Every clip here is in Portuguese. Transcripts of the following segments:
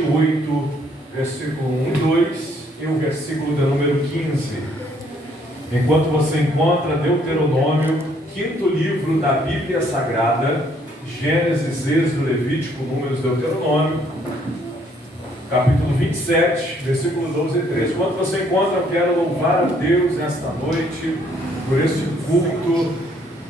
8, versículo 1 e 2 e o versículo de número 15. Enquanto você encontra Deuteronômio, quinto livro da Bíblia Sagrada, Gênesis, Êxodo, Levítico, Números, Deuteronômio, capítulo 27, versículo 12 e 13. Enquanto você encontra, eu quero louvar a Deus nesta noite, por este culto,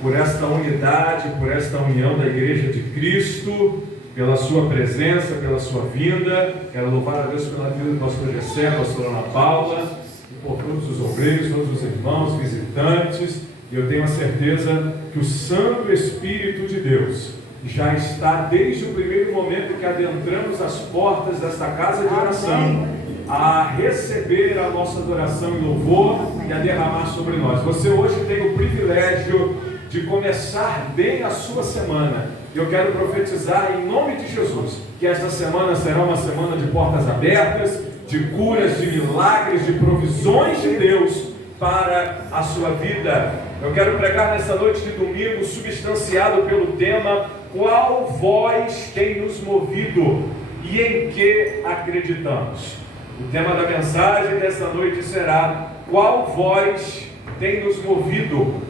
por esta unidade, por esta união da Igreja de Cristo, pela sua presença, pela sua vinda. Quero louvar a Deus pela vida do pastor Gessé, pastora Ana Paula, e por todos os obreiros, todos os irmãos, visitantes. E eu tenho a certeza que o Santo Espírito de Deus já está desde o primeiro momento que adentramos as portas desta casa de oração, a receber a nossa adoração e louvor e a derramar sobre nós. Você hoje tem o privilégio de começar bem a sua semana. Eu quero profetizar em nome de Jesus que esta semana será uma semana de portas abertas, de curas, de milagres, de provisões de Deus para a sua vida. Eu quero pregar nesta noite de domingo, substanciado pelo tema: qual voz tem nos movido e em que acreditamos? O tema da mensagem desta noite será: qual voz tem nos movido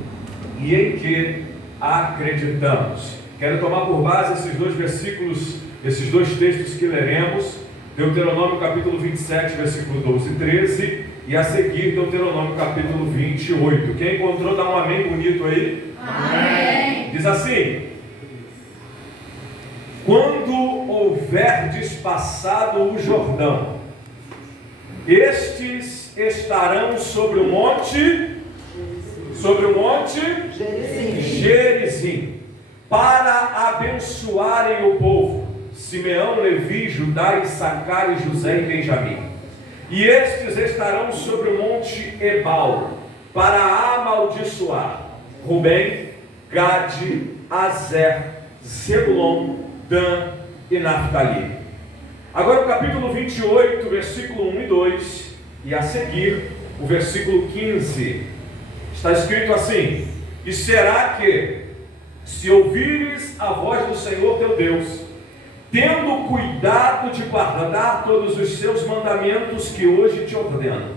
e em que acreditamos? Quero tomar por base esses dois versículos, esses dois textos que leremos, Deuteronômio capítulo 27, versículo 12 e 13, e a seguir Deuteronômio capítulo 28. Quem encontrou, dá um amém bonito aí. Amém. Diz assim: quando houverdes passado o Jordão, estes estarão sobre o monte Gerizim, para abençoarem o povo, Simeão, Levi, Judá, Issacar, José e Benjamim. E estes estarão sobre o monte Ebal, para amaldiçoar Rubem, Gade, Azer, Zebulon, Dan e Naftali. Agora o capítulo 28, versículo 1 e 2, e a seguir o versículo 15. Está escrito assim: e será que, se ouvires a voz do Senhor teu Deus, tendo cuidado de guardar todos os seus mandamentos que hoje te ordeno,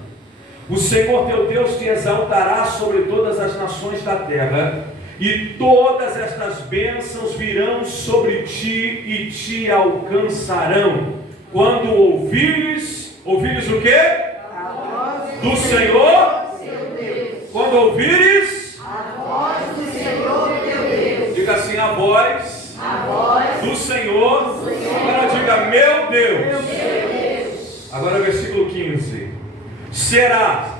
o Senhor teu Deus te exaltará sobre todas as nações da terra, e todas estas bênçãos virão sobre ti e te alcançarão, quando ouvires o quê? Do Senhor, quando ouvires a voz do Senhor teu Deus. Diga assim: a voz do Senhor. Agora diga: meu Deus. Agora versículo 15. Será,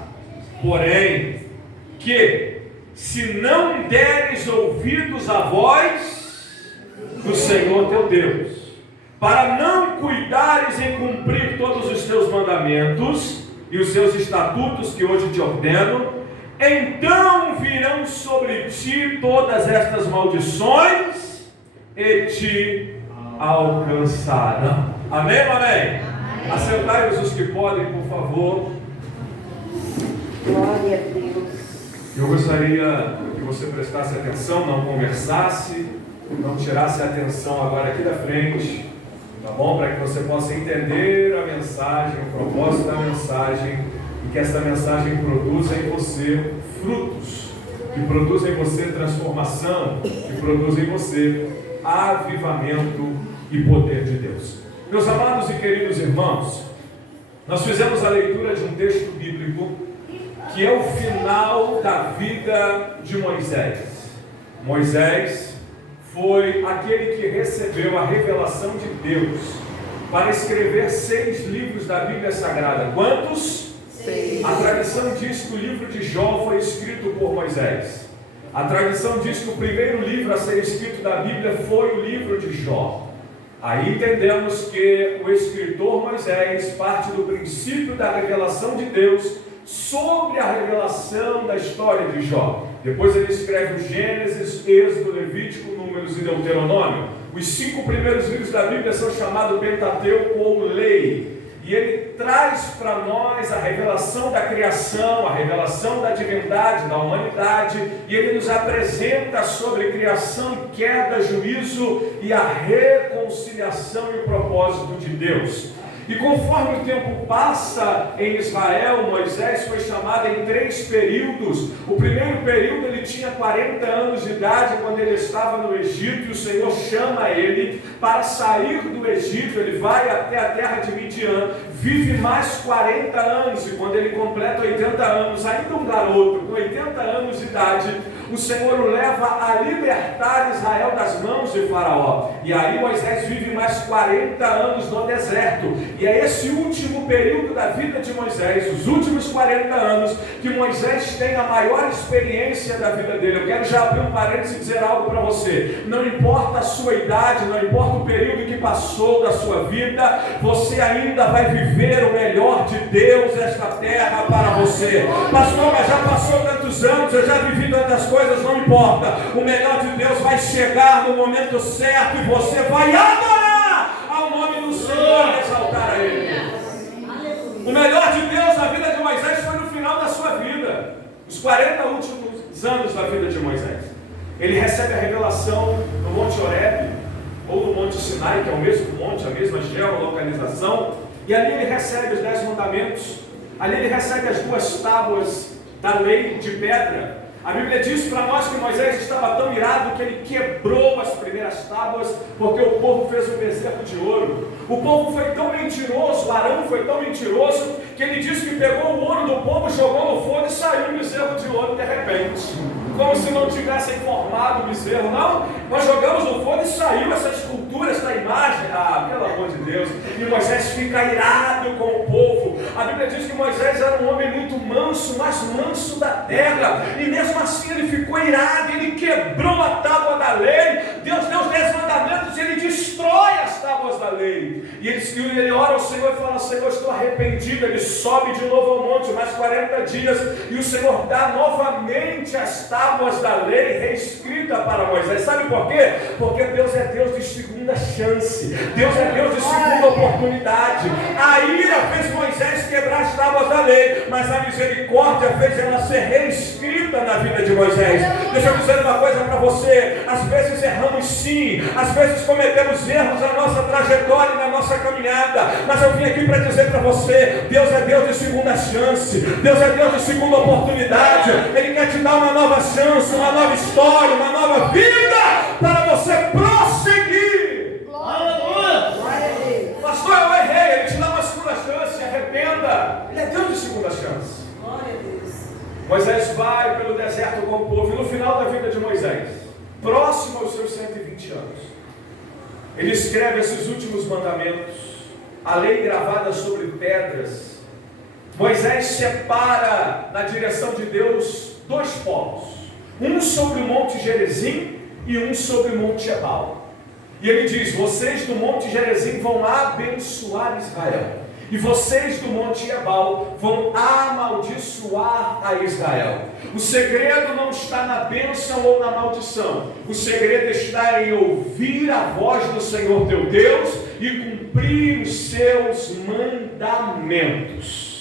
porém, que se não deres ouvidos à voz do Senhor teu Deus, para não cuidares em cumprir todos os teus mandamentos e os seus estatutos que hoje te ordeno, então virão sobre ti todas estas maldições e te alcançarão. Amém, amém? Assentai-vos os que podem, por favor. Glória a Deus. Eu gostaria que você prestasse atenção, não conversasse, não tirasse a atenção agora aqui da frente, tá bom? Para que você possa entender a mensagem, o propósito da mensagem, e que esta mensagem produza em você frutos, que produza em você transformação, que produza em você avivamento e poder de Deus. Meus amados e queridos irmãos, nós fizemos a leitura de um texto bíblico que é o final da vida de Moisés. Moisés foi aquele que recebeu a revelação de Deus para escrever 6 livros da Bíblia Sagrada. Quantos? 6. A tradição diz que o livro de Jó foi escrito por Moisés. A tradição diz que o primeiro livro a ser escrito da Bíblia foi o livro de Jó. Aí entendemos que o escritor Moisés parte do princípio da revelação de Deus sobre a revelação da história de Jó. Depois ele escreve o Gênesis, Êxodo, Levítico, Números e Deuteronômio. Os 5 primeiros livros da Bíblia são chamados Pentateuco ou Lei. E ele traz para nós a revelação da criação, a revelação da divindade, da humanidade, e ele nos apresenta sobre criação, queda, juízo e a reconciliação e o propósito de Deus. E conforme o tempo passa em Israel, Moisés foi chamado em 3 períodos. O primeiro período ele tinha 40 anos de idade quando ele estava no Egito, e o Senhor chama ele para sair do Egito. Ele vai até a terra de Midian, vive mais 40 anos, e quando ele completa 80 anos, ainda um garoto com 80 anos de idade, o Senhor o leva a libertar Israel das mãos de Faraó. E aí Moisés vive mais 40 anos no deserto. E é esse último período da vida de Moisés, os últimos 40 anos, que Moisés tem a maior experiência da vida dele. Eu quero já abrir um parênteses e dizer algo para você. Não importa a sua idade, não importa o período que passou da sua vida, você ainda vai viver o melhor de Deus nesta terra para você. Pastor, mas já passou tantos anos, eu já vivi tantas coisas, não importa. O melhor de Deus vai chegar no momento certo e você vai adorar ao nome do Senhor e exaltar a Ele. O melhor de Deus na vida de Moisés foi no final da sua vida, os 40 últimos anos da vida de Moisés. Ele recebe a revelação no Monte Horebe, ou no Monte Sinai, que é o mesmo monte, a mesma geolocalização, e ali ele recebe os 10 mandamentos, ali ele recebe as 2 tábuas da lei de pedra. A Bíblia diz para nós que Moisés estava tão irado que ele quebrou as primeiras tábuas, porque o povo fez um bezerro de ouro. O povo foi tão mentiroso, Arão foi tão mentiroso, que ele disse que pegou o ouro do povo, jogou no fogo e saiu um bezerro de ouro de repente. Como se não tivessem formado o bezerro. Não, nós jogamos no fogo e saiu essa escultura, essa imagem. Ah, pelo amor de Deus. E Moisés fica irado com o povo. A Bíblia diz que Moisés era um homem muito manso, mais manso da terra. E mesmo assim ele ficou irado, ele quebrou a tábua da lei. Deus deu os 10 mandamentos e ele destrói as tábuas da lei. E ele ora ao Senhor e fala: Senhor, estou arrependido. Ele sobe de novo ao monte, mais 40 dias, e o Senhor dá novamente as tábuas da lei reescrita para Moisés. Sabe por quê? Porque Deus é Deus de segunda chance. Deus é Deus de segunda oportunidade. A ira fez Moisés quebrar as tábuas da lei, mas a misericórdia fez ela ser reescrita na vida de Moisés. Deixa eu dizer uma coisa para você: às vezes erramos sim, às vezes cometemos erros na nossa trajetória e na nossa caminhada, mas eu vim aqui para dizer para você: Deus é Deus de segunda chance, Deus é Deus de segunda oportunidade. Ele quer te dar uma nova chance, uma nova história, uma nova vida para você prosseguir. Aleluia. Pastor, eu errei. Ele te dá uma segunda chance, arrependa. Ele é Deus de segunda chance. Glória a Deus. Moisés vai pelo deserto com o povo, e no final da vida de Moisés, próximo aos seus 120 anos, ele escreve esses últimos mandamentos, a lei gravada sobre pedras. Moisés separa na direção de Deus 2 povos, um sobre o Monte Gerizim e um sobre o Monte Ebal. E ele diz: vocês do Monte Gerizim vão abençoar Israel, e vocês do Monte Ebal vão amaldiçoar a Israel. O segredo não está na bênção ou na maldição. O segredo está em ouvir a voz do Senhor teu Deus e cumprir os seus mandamentos.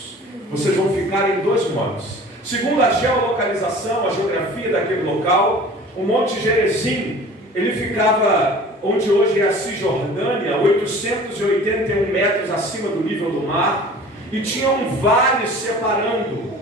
Vocês vão ficar em 2 montes. Segundo a geolocalização, a geografia daquele local, o Monte Gerizim, ele ficava onde hoje é a Cisjordânia, 881 metros acima do nível do mar, e tinha um vale separando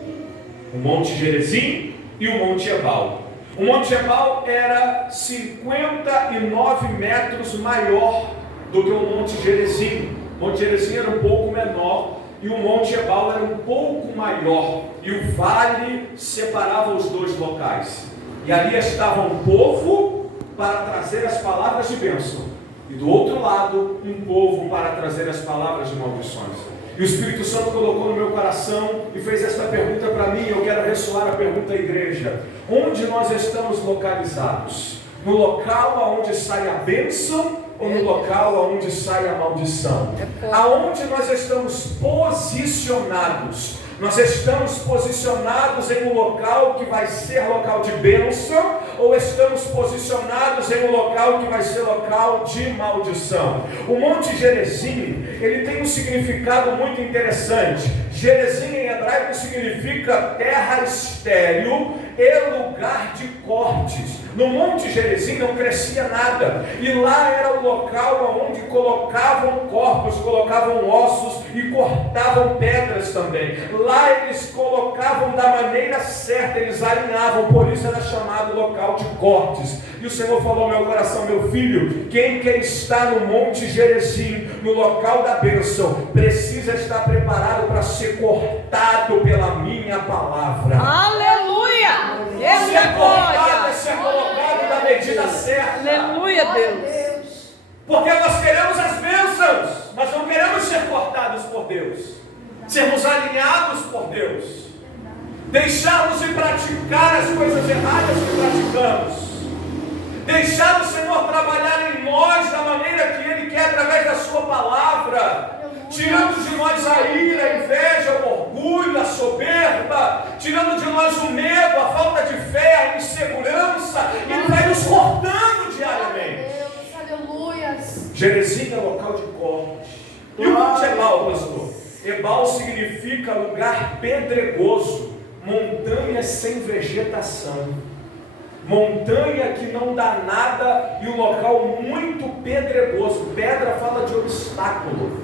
o Monte Gerizim e o Monte Ebal. O Monte Ebal era 59 metros maior do que o Monte Gerizim. O Monte Gerizim era um pouco menor e o Monte Ebal era um pouco maior, e o vale separava os 2 locais. E ali estava um povo para trazer as palavras de bênção, e do outro lado um povo para trazer as palavras de maldições. E o Espírito Santo colocou no meu coração e fez esta pergunta para mim. Eu quero ressoar a pergunta à igreja: onde nós estamos localizados? No local onde sai a bênção ou no local onde sai a maldição? Aonde nós estamos posicionados? Nós estamos posicionados em um local que vai ser local de bênção, ou estamos posicionados em um local que vai ser local de maldição? O Monte Gerizim, ele tem um significado muito interessante. Gerizim em hebraico significa terra estéril e lugar de cortes. No Monte Gerizim não crescia nada, e lá era o local onde colocavam corpos, colocavam ossos e cortavam pedras também. Lá eles colocavam da maneira certa, eles alinhavam, por isso era chamado local de cortes. E o Senhor falou ao meu coração: meu filho, quem quer estar no Monte Gerizim, no local da bênção, precisa estar preparado para ser cortado pela minha palavra. Aleluia! Ser cortado é ser colocado na medida certa. Aleluia, Deus. Porque nós queremos as bênçãos, mas não queremos ser cortados por Deus, sermos alinhados por Deus, deixarmos de praticar as coisas erradas que praticamos, deixar o Senhor trabalhar em nós da maneira que Ele quer através da sua palavra, tirando de nós a ira, a inveja, o orgulho, a soberba, tirando de nós o medo, a falta de fé, a insegurança. Ele vai nos cortando diariamente. Gerizim é local de corte. E o Monte Ebal, pastor? Ebal significa lugar pedregoso, montanhas sem vegetação, montanha que não dá nada e um local muito pedregoso. Pedra fala de obstáculo,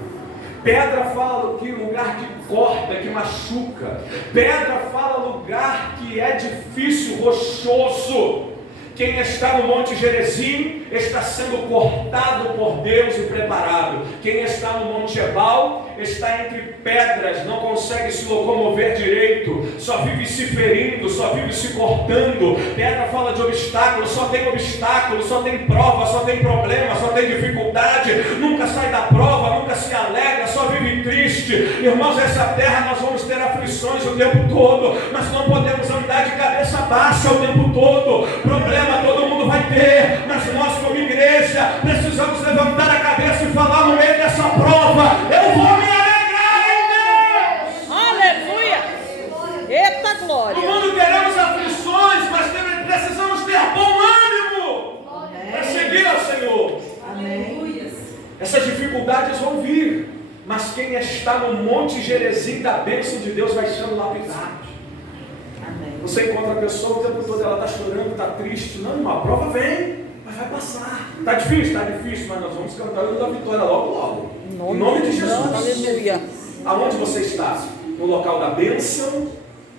pedra fala que lugar que corta, que machuca, pedra fala lugar que é difícil, rochoso. Quem está no Monte Gerizim está sendo cortado por Deus e preparado. Quem está no Monte Ebal está entre pedras, não consegue se locomover direito, só vive se ferindo, só vive se cortando. Pedra fala de obstáculo, só tem prova, só tem problema, só tem dificuldade, nunca sai da prova, nunca se alegra, só vive triste. Irmãos, essa terra nós vamos ter aflições o tempo todo, mas não podemos andar de cabeça baixa o tempo todo. Problema todo mundo vai ter, mas nós como igreja precisamos levantar a cabeça e falar no meio dessa prova: eu vou me alegrar em Deus. Aleluia! Eita glória! No mundo teremos aflições, mas precisamos ter bom ânimo para seguir ao Senhor. Amém. Essas dificuldades vão vir, mas quem está no Monte Gerizim da bênção de Deus vai sendo lapidado. Você encontra a pessoa o tempo todo, ela está chorando, está triste. Não, uma prova vem, mas vai passar. Está difícil, mas nós vamos cantar o hino da vitória logo, logo. Em nome de Jesus. Aleluia. Aonde você está? No local da bênção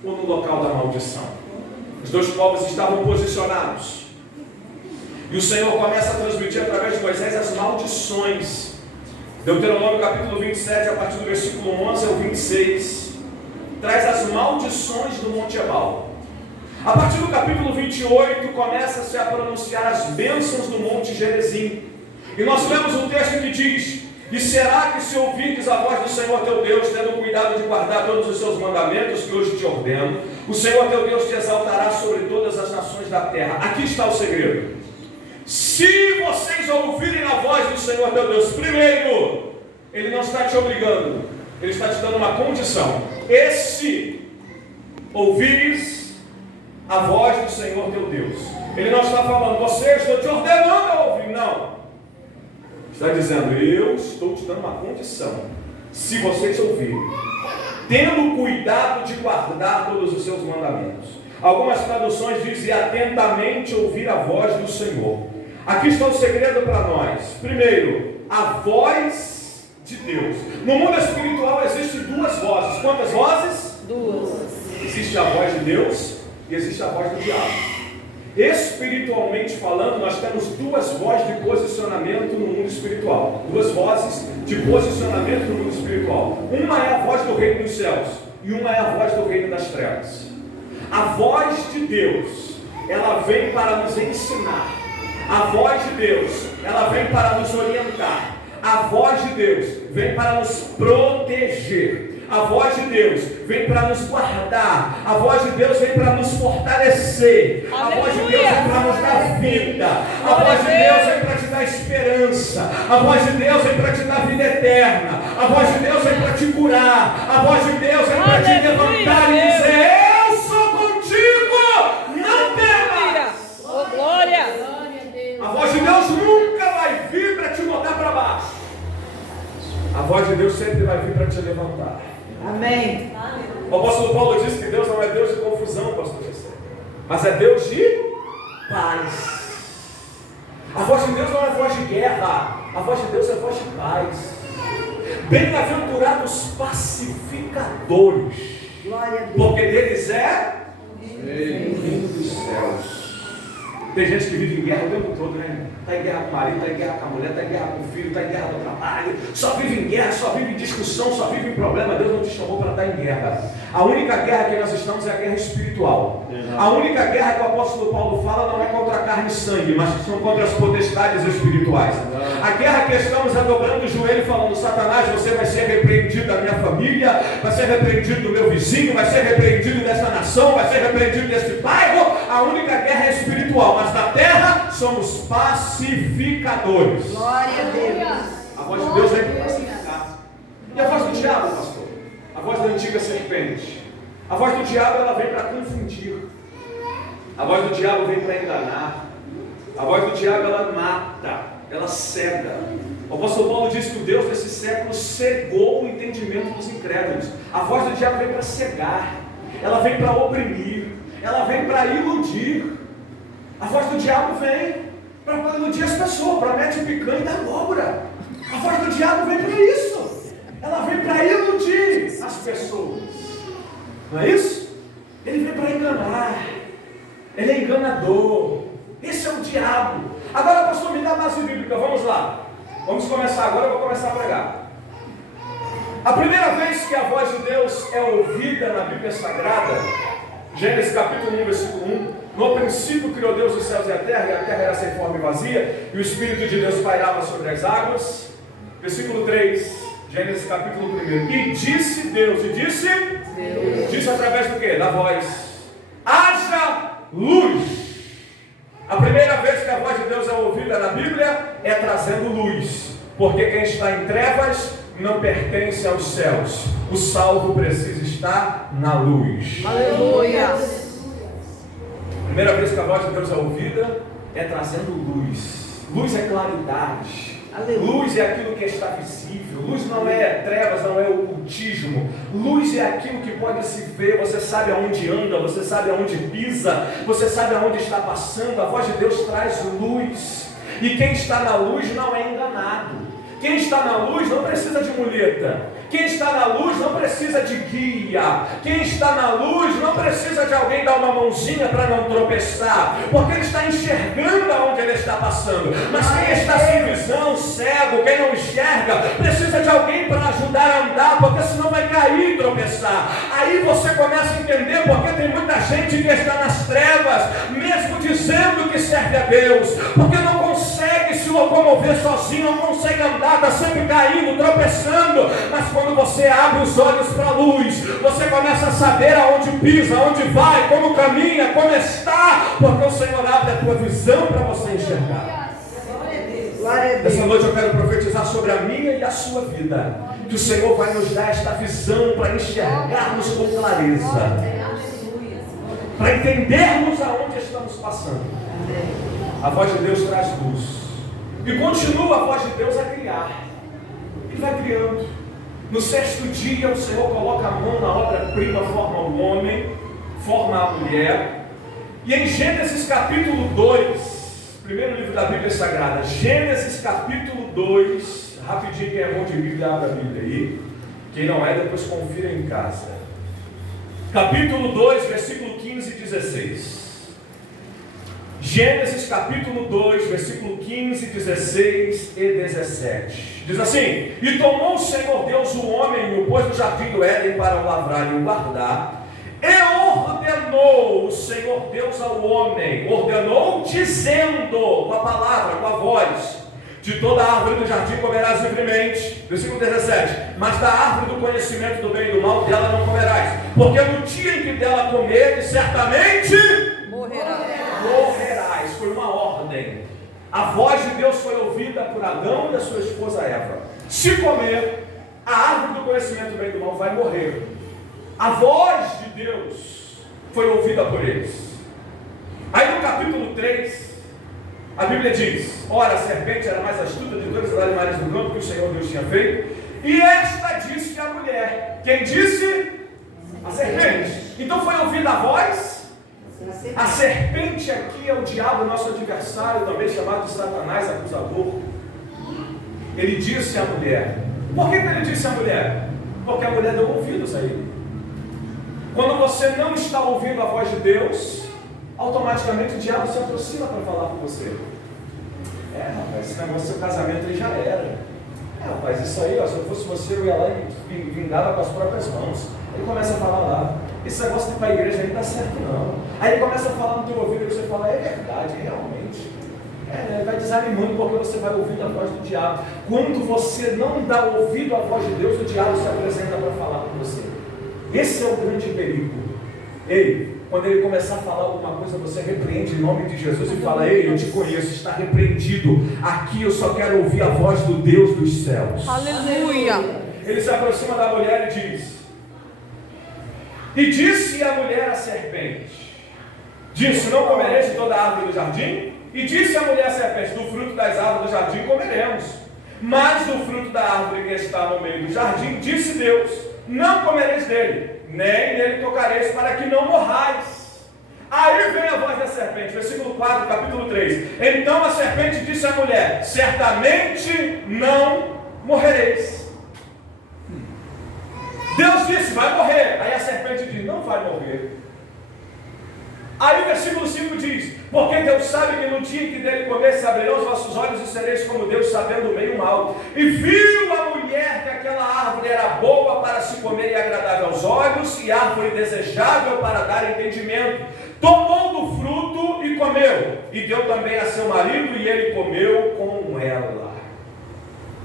ou no local da maldição? Os dois povos estavam posicionados. E o Senhor começa a transmitir através de Moisés as maldições. Deuteronômio capítulo 27, a partir do versículo 11 ao 26, traz as maldições do Monte Ebal. A partir do capítulo 28, começa-se a pronunciar as bênçãos do Monte Gerizim. E nós lemos um texto que diz: e será que se ouvirdes a voz do Senhor teu Deus, tendo cuidado de guardar todos os seus mandamentos que hoje te ordeno, o Senhor teu Deus te exaltará sobre todas as nações da terra. Aqui está o segredo. Se vocês ouvirem a voz do Senhor teu Deus, primeiro, Ele não está te obrigando, Ele está te dando uma condição. E se ouvires a voz do Senhor teu Deus, Ele não está falando: você, estou te ordenando a ouvir, não. Está dizendo: eu estou te dando uma condição. Se vocês ouvirem, tendo cuidado de guardar todos os seus mandamentos. Algumas traduções dizem: atentamente ouvir a voz do Senhor. Aqui está o segredo para nós. Primeiro, a voz de Deus. No mundo espiritual existem duas vozes. Quantas vozes? Duas. Existe a voz de Deus e existe a voz do diabo. Espiritualmente falando, nós temos duas vozes de posicionamento no mundo espiritual. Duas vozes de posicionamento no mundo espiritual. Uma é a voz do reino dos céus e uma é a voz do reino das trevas. A voz de Deus, ela vem para nos ensinar. A voz de Deus, ela vem para nos orientar. A voz de Deus vem para nos proteger. A voz de Deus vem para nos guardar. A voz de Deus vem para nos fortalecer. A voz de Deus vem para nos dar vida. A voz de Deus vem para te dar esperança. A voz de Deus vem para te dar vida eterna. A voz de Deus vem para te curar. A voz de Deus vem para te levantar e dizer: eu sou contigo, não temas. Oh, glória. A voz de Deus nunca vai vir para te botar para baixo. A voz de Deus sempre vai vir para te levantar. Amém. O apóstolo Paulo disse que Deus não é Deus de confusão, pastor José, mas é Deus de paz. A voz de Deus não é voz de guerra, a voz de Deus é voz de paz. Bem-aventurados pacificadores, Glória a Deus. porque deles é o reino dos céus. Tem gente que vive em guerra o tempo todo, né? Está em guerra com o marido, está em guerra com a mulher, está em guerra com o filho, está em guerra no trabalho, só vive em guerra, só vive em discussão, só vive em problema. Deus não te chamou para estar em guerra. A única guerra que nós estamos é a guerra espiritual. A única guerra que o apóstolo Paulo fala não é contra a carne e sangue, mas são contra as potestades espirituais. A guerra que estamos é dobrando o joelho e falando: Satanás, você vai ser repreendido da minha família, vai ser repreendido do meu vizinho, vai ser repreendido desta nação, vai ser repreendido deste bairro. A única guerra é espiritual, mas da terra somos pacificadores. Glória a Deus. A voz de Deus vem para pacificar. E a voz do diabo, pastor? A voz da antiga serpente. A voz do diabo, ela vem para confundir. A voz do diabo vem para enganar. A voz do diabo, ela mata, ela cega. O apóstolo Paulo diz que o Deus desse século cegou o entendimento dos incrédulos. A voz do diabo vem para cegar, ela vem para oprimir, ela vem para iludir. A voz do diabo vem para iludir as pessoas, para mete picanha e dar abóbora. A voz do diabo vem para isso. Ela vem para iludir as pessoas. Não é isso? Ele vem para enganar. Ele é enganador. Esse é o diabo. Agora, pastor, me dá a base bíblica. Vamos lá. Vamos começar agora. Eu vou começar a pregar. A primeira vez que a voz de Deus é ouvida na Bíblia Sagrada, Gênesis capítulo 1, versículo 1. No princípio criou Deus os céus e a terra era sem forma e vazia, e o Espírito de Deus pairava sobre as águas. Versículo 3, Gênesis capítulo 1. E disse Deus, disse através do quê? Da voz: haja luz. A primeira vez que a voz de Deus é ouvida na Bíblia é trazendo luz, porque quem está em trevas não pertence aos céus. O salvo precisa estar na luz. Aleluia. A primeira vez que a voz de Deus é ouvida é trazendo luz. Luz é claridade. Aleluia. Luz é aquilo que está visível. Luz não é trevas, não é ocultismo. Luz é aquilo que pode se ver. Você sabe aonde anda, você sabe aonde pisa, você sabe aonde está passando. A voz de Deus traz luz. E quem está na luz não é enganado. Quem está na luz não precisa de muleta. Quem está na luz não precisa de guia. Quem está na luz não precisa de alguém dar uma mãozinha para não tropeçar, porque ele está enxergando aonde ele está passando. Mas quem está sem visão, cego, quem não enxerga, precisa de alguém para ajudar a andar, porque senão vai cair e tropeçar. Aí você começa a entender porque tem muita gente que está nas trevas, mesmo dizendo que serve a Deus, porque não consegue se locomover sozinho, não consegue andar, está sempre caindo, tropeçando. Mas quando você abre os olhos para a luz, você começa a saber aonde pisa, aonde vai, como caminha, como está, porque o Senhor abre a tua visão para você enxergar. Glória a Deus. Essa noite eu quero profetizar sobre a minha e a sua vida, que o Senhor vai nos dar esta visão para enxergarmos com clareza, para entendermos aonde estamos passando. A voz de Deus traz luz, e continua a voz de Deus a criar. Ele vai criando. No sexto dia o Senhor coloca a mão na obra-prima, forma o homem, forma a mulher. E em Gênesis capítulo 2, primeiro livro da Bíblia Sagrada, Gênesis capítulo 2, rapidinho, quem é bom de Bíblia, abre a Bíblia aí. Quem não é, depois confira em casa. Capítulo 2, versículo 15 e 16. Gênesis capítulo 2, versículo 15, 16 e 17. Diz assim: e tomou o Senhor Deus o homem e o pôs no jardim do Éden para o lavrar e o guardar. E ordenou o Senhor Deus ao homem, ordenou dizendo, com a palavra, com a voz: de toda a árvore do jardim comerás livremente. Versículo 17. Mas da árvore do conhecimento do bem e do mal dela não comerás, porque no dia em que dela comeres, certamente morrerás. Foi uma ordem. A voz de Deus foi ouvida por Adão e a sua esposa Eva: se comer, a árvore do conhecimento do bem e do mal vai morrer. A voz de Deus foi ouvida por eles. Aí no capítulo 3, a Bíblia diz: ora, a serpente era mais astuta de todos os animais do campo que o Senhor Deus tinha feito, e esta disse à mulher. Quem disse? A serpente. Então foi ouvida a voz A serpente aqui é o diabo, nosso adversário, também chamado de Satanás, acusador. Ele disse à mulher. Por que ele disse à mulher? Porque a mulher deu ouvidos a ele. Quando você não está ouvindo a voz de Deus, automaticamente o diabo se aproxima para falar com você. Rapaz, esse negócio do seu casamento aí já era. Rapaz, isso aí, se eu fosse você, eu ia lá e vingava com as próprias mãos. Ele começa a falar lá, esse negócio de ir para a igreja aí não dá certo não. Aí ele começa a falar no teu ouvido e você fala, é verdade, realmente. Vai desanimando porque você vai ouvindo a voz do diabo. Quando você não dá ouvido à voz de Deus, o diabo se apresenta para falar com você. Esse é o grande perigo. Quando ele começar a falar alguma coisa, você repreende em nome de Jesus e fala, eu te conheço, está repreendido. Aqui eu só quero ouvir a voz do Deus dos céus. Aleluia. Ele se aproxima da mulher e diz, e disse a mulher à serpente, disse, não comereis de toda a árvore do jardim? E disse a mulher à serpente, do fruto das árvores do jardim comeremos, mas do fruto da árvore que está no meio do jardim, disse Deus, não comereis dele, nem nele tocareis, para que não morrais. Aí vem a voz da serpente, versículo 4, capítulo 3. Então a serpente disse à mulher, certamente não morrereis. Deus disse, vai morrer. Aí a serpente diz, não vai morrer. Aí o versículo 5 diz, porque Deus sabe que no dia em que dele comer se abrirão os vossos olhos e sereis como Deus, sabendo o bem e o mal. E viu a mulher que aquela árvore era boa para se comer e agradável aos olhos, e árvore desejável para dar entendimento. Tomou do fruto e comeu, e deu também a seu marido, e ele comeu com ela.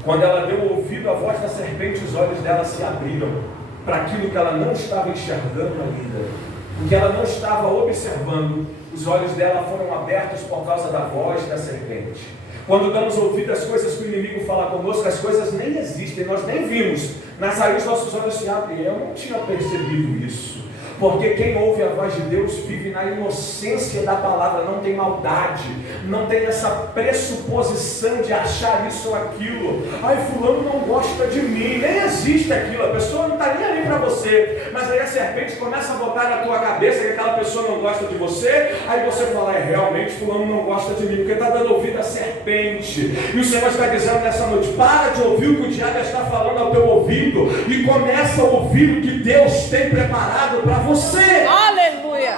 Quando ela deu ouvido à voz da serpente, os olhos dela se abriram para aquilo que ela não estava enxergando ainda, o que ela não estava observando. Os olhos dela foram abertos por causa da voz da serpente. Quando damos ouvido às coisas que o inimigo fala conosco, as coisas nem existem, nós nem vimos, mas aí os nossos olhos se abrem. Eu não tinha percebido isso. Porque quem ouve a voz de Deus vive na inocência da palavra, não tem maldade, não tem essa pressuposição de achar isso ou aquilo. Ai, fulano não gosta de mim, nem existe aquilo, a pessoa não está nem ali para você. Mas aí a serpente começa a botar na tua cabeça que aquela pessoa não gosta de você, aí você fala, realmente fulano não gosta de mim, porque está dando ouvido à serpente. E o Senhor está dizendo nessa noite, para de ouvir o que o diabo está falando ao teu ouvido, e começa a ouvir o que Deus tem preparado para você. Aleluia.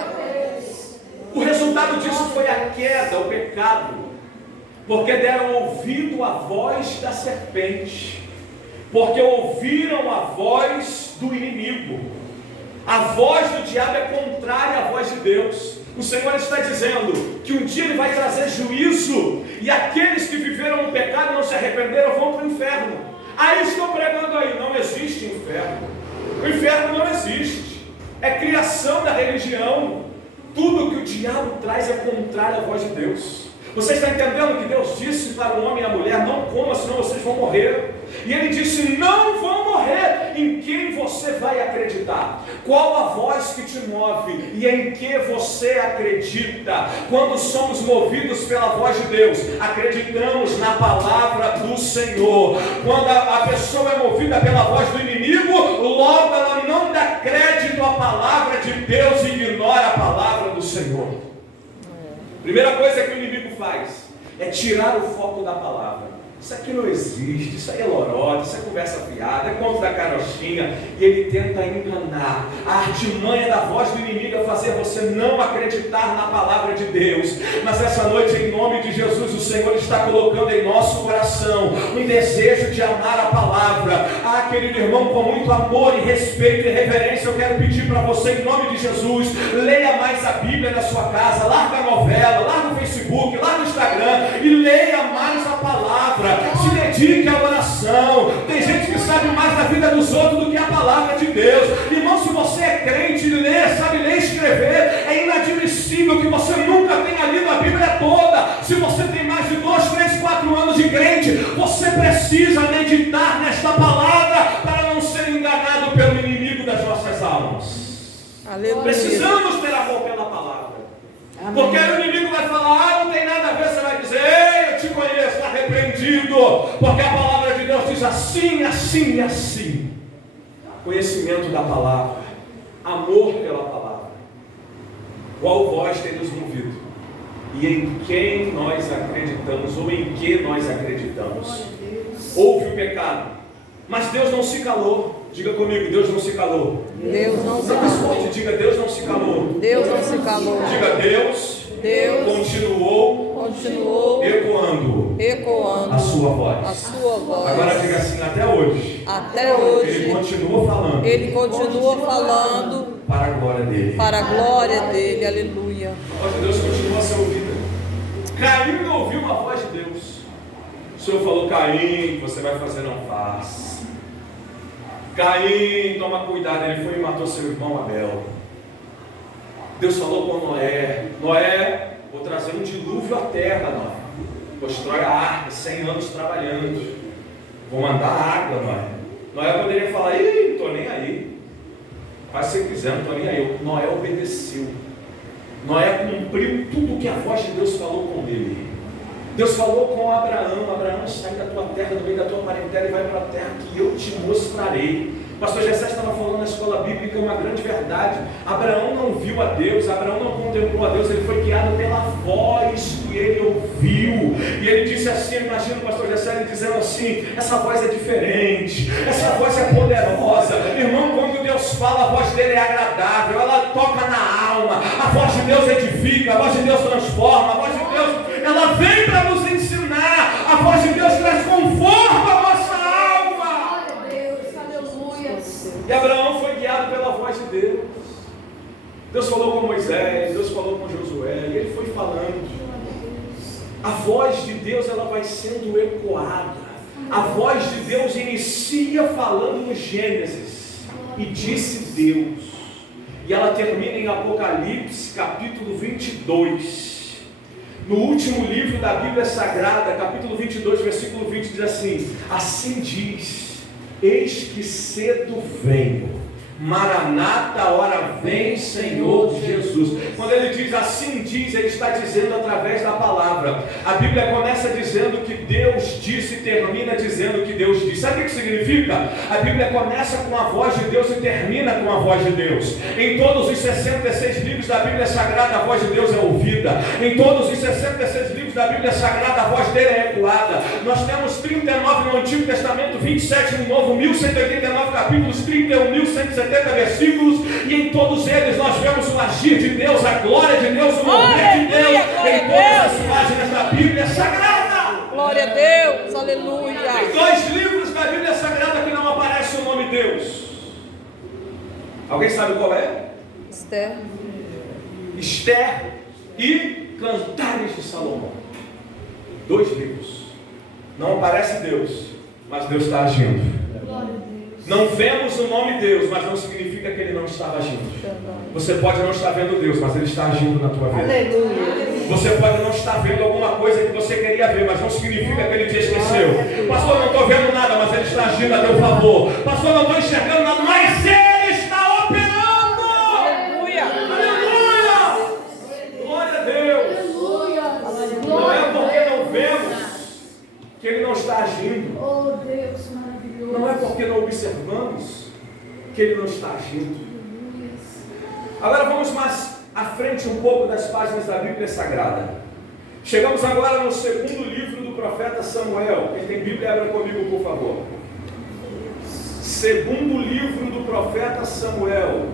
O resultado disso foi a queda, o pecado, porque deram ouvido à voz da serpente, porque ouviram a voz do inimigo. A voz do diabo é contrária à voz de Deus. O Senhor está dizendo que um dia Ele vai trazer juízo, e aqueles que viveram no pecado e não se arrependeram vão para o inferno. Aí estou pregando aí, não existe inferno. O inferno não existe. É criação da religião. Tudo que o diabo traz é contrário à voz de Deus. Você está entendendo que Deus disse para o homem e a mulher, não coma, senão vocês vão morrer. E Ele disse, não vão morrer. Em quem você vai acreditar? Qual a voz que te move? E em que você acredita? Quando somos movidos pela voz de Deus, acreditamos na palavra do Senhor. Quando a pessoa é movida pela voz do inimigo, logo ela não dá crédito à palavra de Deus e ignora a palavra do Senhor. Primeira coisa que o inimigo faz é tirar o foco da palavra. Isso aqui não existe, isso aí é lorota, isso é conversa fiada, é conto da carochinha. E ele tenta enganar. A artimanha da voz do inimigo é fazer você não acreditar na palavra de Deus. Mas essa noite, em nome de Jesus, o Senhor está colocando em nosso coração um desejo de amar a palavra. Ah, querido irmão, com muito amor e respeito e reverência, eu quero pedir para você, em nome de Jesus, leia mais a Bíblia na sua casa, larga a novela, larga o Facebook, larga o Instagram e leia mais a palavra. Se dedique à oração. Tem gente que sabe mais da vida dos outros do que a palavra de Deus. Irmão, se você é crente, sabe ler e escrever, é inadmissível que você nunca tenha lido a Bíblia toda. Se você tem mais de 2, 3, 4 anos de crente, você precisa meditar nesta palavra para não ser enganado pelo inimigo das nossas almas. Aleluia. Precisamos ter amor pela palavra. Porque aí o inimigo vai falar, não tem nada a ver, você vai dizer, ei, eu te conheço, está repreendido, porque a palavra de Deus diz assim, assim e assim. Conhecimento da palavra, amor pela palavra. qual voz tem nos movido e em quem nós acreditamos ou em que nós acreditamos. Houve o pecado, mas Deus não se calou. Diga comigo, Deus não se calou. Deus não se Mais calou. forte, diga, Deus não se calou. Deus não se calou. Diga, Deus continuou ecoando a sua voz. a sua voz. Agora diga assim, até hoje. Até hoje, Ele continua falando. Ele continua falando Para a glória dele. para a glória dele. Aleluia. A voz de Deus continua a ser ouvida. Caim não ouviu uma voz de Deus. O Senhor falou, Caim, o que você vai fazer não faz. Caim, toma cuidado, ele foi e matou seu irmão Abel. Deus falou com Noé, Noé, vou trazer um dilúvio à terra, Noé. Constrói a arca, 100 anos trabalhando. Vou mandar água, Noé. Noé poderia falar, não estou nem aí. Faz o que você quiser, não estou nem aí. Noé obedeceu. Noé cumpriu tudo o que a voz de Deus falou com ele. Deus falou com Abraão, Abraão, sai da tua terra, do meio da tua parentela e vai para a terra que eu te mostrarei. Pastor Gessé estava falando na escola bíblica uma grande verdade. Abraão não viu a Deus, Abraão não contemplou a Deus, ele foi guiado pela voz que ele ouviu. E ele disse assim, imagina o pastor Gessé ele dizendo assim, essa voz é diferente, essa voz é poderosa. Irmão, quando Deus fala, a voz dele é agradável, ela toca na alma, a voz de Deus edifica, a voz de Deus transforma, a voz de Deus, ela vem para nos ensinar, a voz de Deus traz conforto à nossa alma. E Abraão foi guiado pela voz de Deus. Deus falou com Moisés, Deus falou com Josué, e ele foi falando. A voz de Deus ela vai sendo ecoada. A voz de Deus inicia falando no Gênesis, e disse Deus, e ela termina em Apocalipse capítulo 22. No último livro da Bíblia Sagrada, capítulo 22, versículo 20, diz assim: assim diz, eis que cedo venho, Maranata, hora vem, Senhor Jesus. Quando ele diz assim diz, ele está dizendo através da palavra. A Bíblia começa dizendo que Deus disse e termina dizendo que Deus disse. Sabe o que significa? A Bíblia começa com a voz de Deus e termina com a voz de Deus. Em todos os 66 livros da Bíblia Sagrada, a voz de Deus é ouvida. Em todos os 66 livros da Bíblia Sagrada, a voz dele é ecoada. Nós temos 39 no Antigo Testamento, 27 no Novo, 1189 capítulos, 31.170 versículos, e em todos eles nós vemos o agir de Deus, a glória de Deus, o mover de Deus, em todas as páginas da Bíblia Sagrada. Glória a Deus, aleluia. Tem 2 livros da Bíblia Sagrada que não aparece o nome Deus. Alguém sabe qual é? Esther. Esther e Cantares de Salomão. 2 livros. Não aparece Deus, mas Deus está agindo. Não vemos o nome Deus, mas não significa que Ele não estava agindo. Você pode não estar vendo Deus, mas Ele está agindo na tua vida. Aleluia. Você pode não estar vendo alguma coisa que você queria ver, mas não significa que Ele te esqueceu. Pastor, não estou vendo nada, mas Ele está agindo a teu favor. Pastor, não estou enxergando nada, mas Ele está operando. Aleluia. Aleluia. Glória a Deus. Não é porque não vemos que Ele não está agindo. Oh Deus maravilhoso. Não é porque não observamos que Ele não está agindo. Agora vamos mais à frente um pouco das páginas da Bíblia Sagrada. Chegamos agora no segundo livro do profeta Samuel. Quem tem Bíblia, abra comigo, por favor. Segundo livro do profeta Samuel,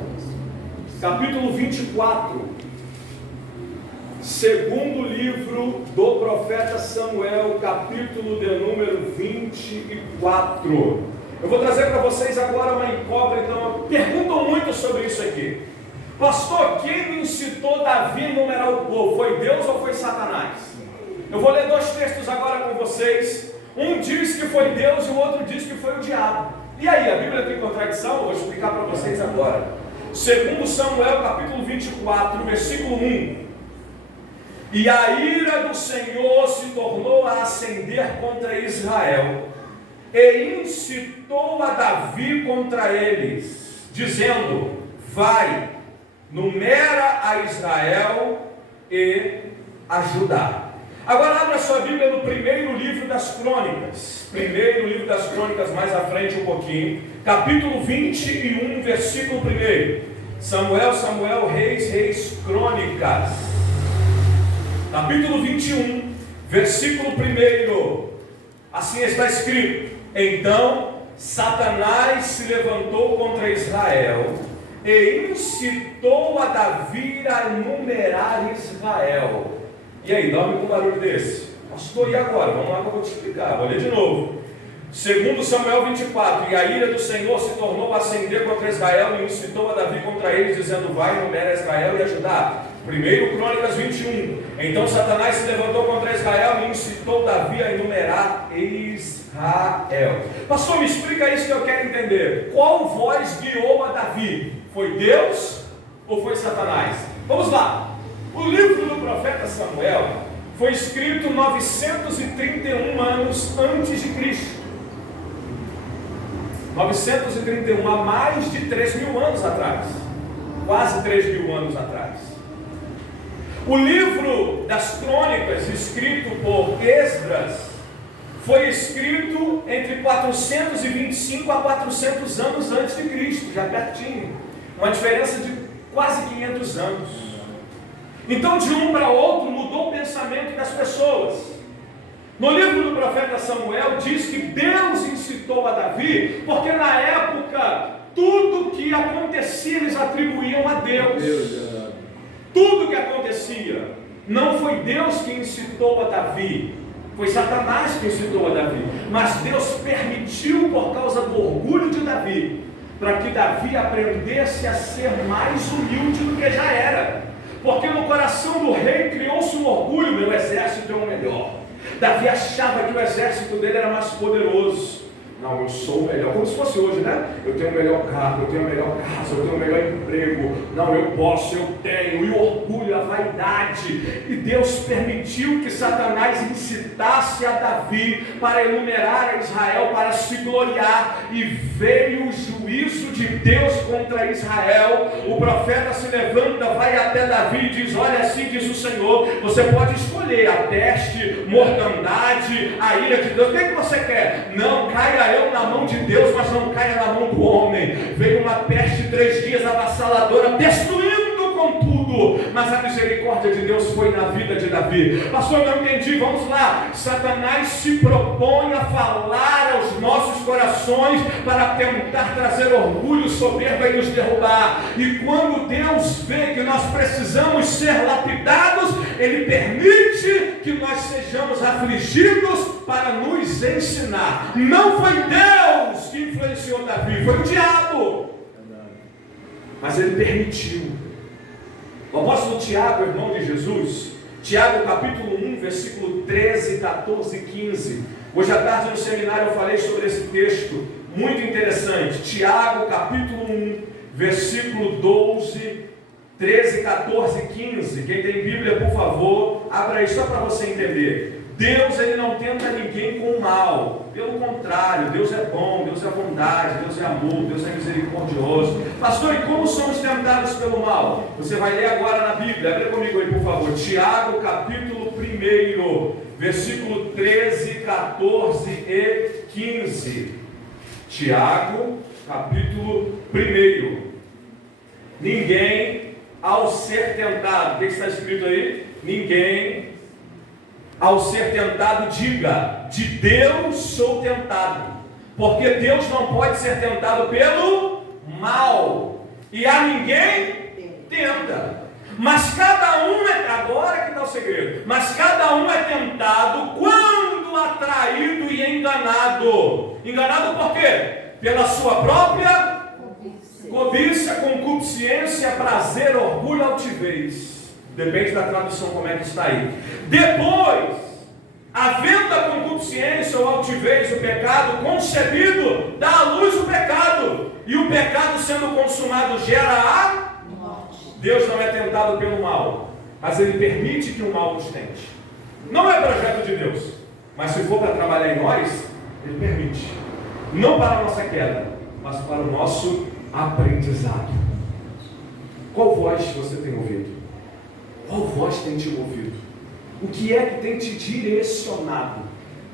capítulo 24. Segundo livro do profeta Samuel, capítulo de número 24. Eu vou trazer para vocês agora uma incógnita. Perguntam muito sobre isso aqui. Pastor, quem incitou Davi a numerar o povo? Foi Deus ou foi Satanás? Eu vou ler 2 textos agora com vocês. Um diz que foi Deus e o outro diz que foi o diabo. E aí, a Bíblia tem contradição? Eu vou explicar para vocês agora. Segundo Samuel, capítulo 24, versículo 1. E a ira do Senhor se tornou a acender contra Israel, e incitou a Davi contra eles, dizendo: vai, numera a Israel e a Judá. Agora abra sua Bíblia no primeiro livro das Crônicas. Primeiro livro das Crônicas, mais à frente um pouquinho. Capítulo 21, versículo 1. Samuel, Reis, Crônicas. Capítulo 21, versículo 1. Assim está escrito: Então Satanás se levantou contra Israel e incitou a Davi a numerar Israel. E aí, dorme com um barulho desse? Pastor, e agora? Vamos lá que eu vou te explicar. Vou ler de novo. Segundo Samuel 24, e a ira do Senhor se tornou a acender contra Israel e incitou a Davi contra eles, dizendo: vai, numera Israel e a Judá. 1 Crônicas 21. Então Satanás se levantou contra Israel e incitou Davi a enumerar Israel. Pastor, me explica isso que eu quero entender. Qual voz guiou a Davi? Foi Deus ou foi Satanás? Vamos lá. O livro do profeta Samuel foi escrito 931 anos antes de Cristo. 931, há mais de 3.000 anos atrás. Quase 3.000 anos atrás. O livro das crônicas, escrito por Esdras, foi escrito entre 425 a 400 anos antes de Cristo, já pertinho. Uma diferença de quase 500 anos. Então, de um para outro, mudou o pensamento das pessoas. No livro do profeta Samuel, diz que Deus incitou a Davi, porque na época, tudo que acontecia, eles atribuíam a Deus. Tudo que acontecia, não foi Deus que incitou a Davi, foi Satanás que incitou a Davi, mas Deus permitiu por causa do orgulho de Davi, para que Davi aprendesse a ser mais humilde do que já era, porque no coração do rei criou-se um orgulho: meu exército é o melhor. Davi achava que o exército dele era mais poderoso. Não, eu sou o melhor, como se fosse hoje, né? Eu tenho o melhor carro, eu tenho a melhor casa, eu tenho o melhor emprego. Não, eu posso, eu tenho. E o orgulho, a vaidade. E Deus permitiu que Satanás incitasse a Davi para enumerar a Israel, para se gloriar. E veio o juízo de Deus contra Israel. O profeta se levanta, vai até Davi e diz: olha, assim diz o Senhor, você pode escolher a peste, mortandade, a ira de Deus. O que é que você quer? Não, caia eu na mão de Deus, mas não caia na mão do homem. Veio uma peste 3 dias avassaladora, destruindo com tudo, mas a misericórdia de Deus foi na vida de Davi. Pastor, não entendi, vamos lá. Satanás se propõe a falar aos nossos corações para tentar trazer orgulho, soberba e nos derrubar. E quando Deus vê que nós precisamos ser lapidados, Ele permite que nós sejamos afligidos para nos ensinar. Não foi Deus que influenciou Davi, foi o diabo. Mas ele permitiu. O apóstolo Tiago, irmão de Jesus, Tiago capítulo 1, versículo 13, 14 e 15. Hoje à tarde no seminário eu falei sobre esse texto, muito interessante. Tiago capítulo 1, versículo 12, 13, 14 e 15. Quem tem Bíblia, por favor, abra aí só para você entender. Deus, Ele não tenta ninguém com mal. Pelo contrário, Deus é bom, Deus é bondade, Deus é amor, Deus é misericordioso. Pastor, e como somos tentados pelo mal? Você vai ler agora na Bíblia. Abre comigo aí, por favor. Tiago, capítulo 1, versículo 13, 14 e 15. Tiago, capítulo 1. Ninguém, ao ser tentado, o que está escrito aí? Ninguém, ao ser tentado, diga: de Deus sou tentado, porque Deus não pode ser tentado pelo mal, e a ninguém tenta, mas cada um agora que está o segredo, mas cada um é tentado quando atraído e enganado. Enganado por quê? Pela sua própria cobiça, concupiscência, prazer, orgulho, altivez. Depende da tradução como é que está aí. Depois, havendo a concupiscência ou altivez, o pecado concebido, dá à luz o pecado. E o pecado sendo consumado gera a morte. Deus não é tentado pelo mal, mas Ele permite que o mal nos tente. Não é projeto de Deus, mas se for para trabalhar em nós, Ele permite. Não para a nossa queda, mas para o nosso aprendizado. Qual voz você tem ouvido? Qual voz tem te ouvido? O que é que tem te direcionado?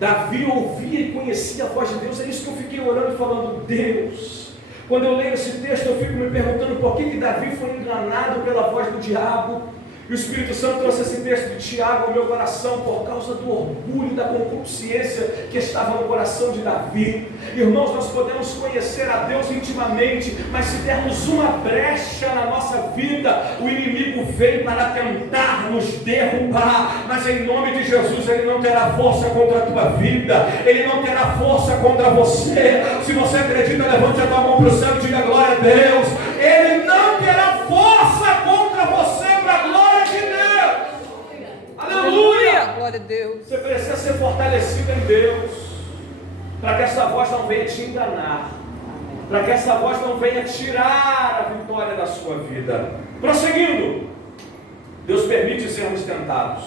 Davi ouvia e conhecia a voz de Deus. É isso que eu fiquei orando e falando: Deus, Quando eu leio esse texto, eu fico me perguntando por que Davi foi enganado pela voz do diabo. E o Espírito Santo trouxe esse texto de Tiago ao meu coração por causa do orgulho, da concupiscência que estava no coração de Davi. Irmãos, nós podemos conhecer a Deus intimamente, mas se dermos uma brecha na nossa vida, o inimigo vem para tentar nos derrubar. Mas em nome de Jesus, ele não terá força contra a tua vida, ele não terá força contra você. Se você acredita, levante a tua mão para o céu e diga glória a Deus. Ele não terá força contra você para a glória de Deus. Aleluia! Glória a Deus. Você precisa ser fortalecido em Deus, para que essa voz não venha te enganar, para que essa voz não venha tirar a vitória da sua vida. Prosseguindo, Deus permite sermos tentados.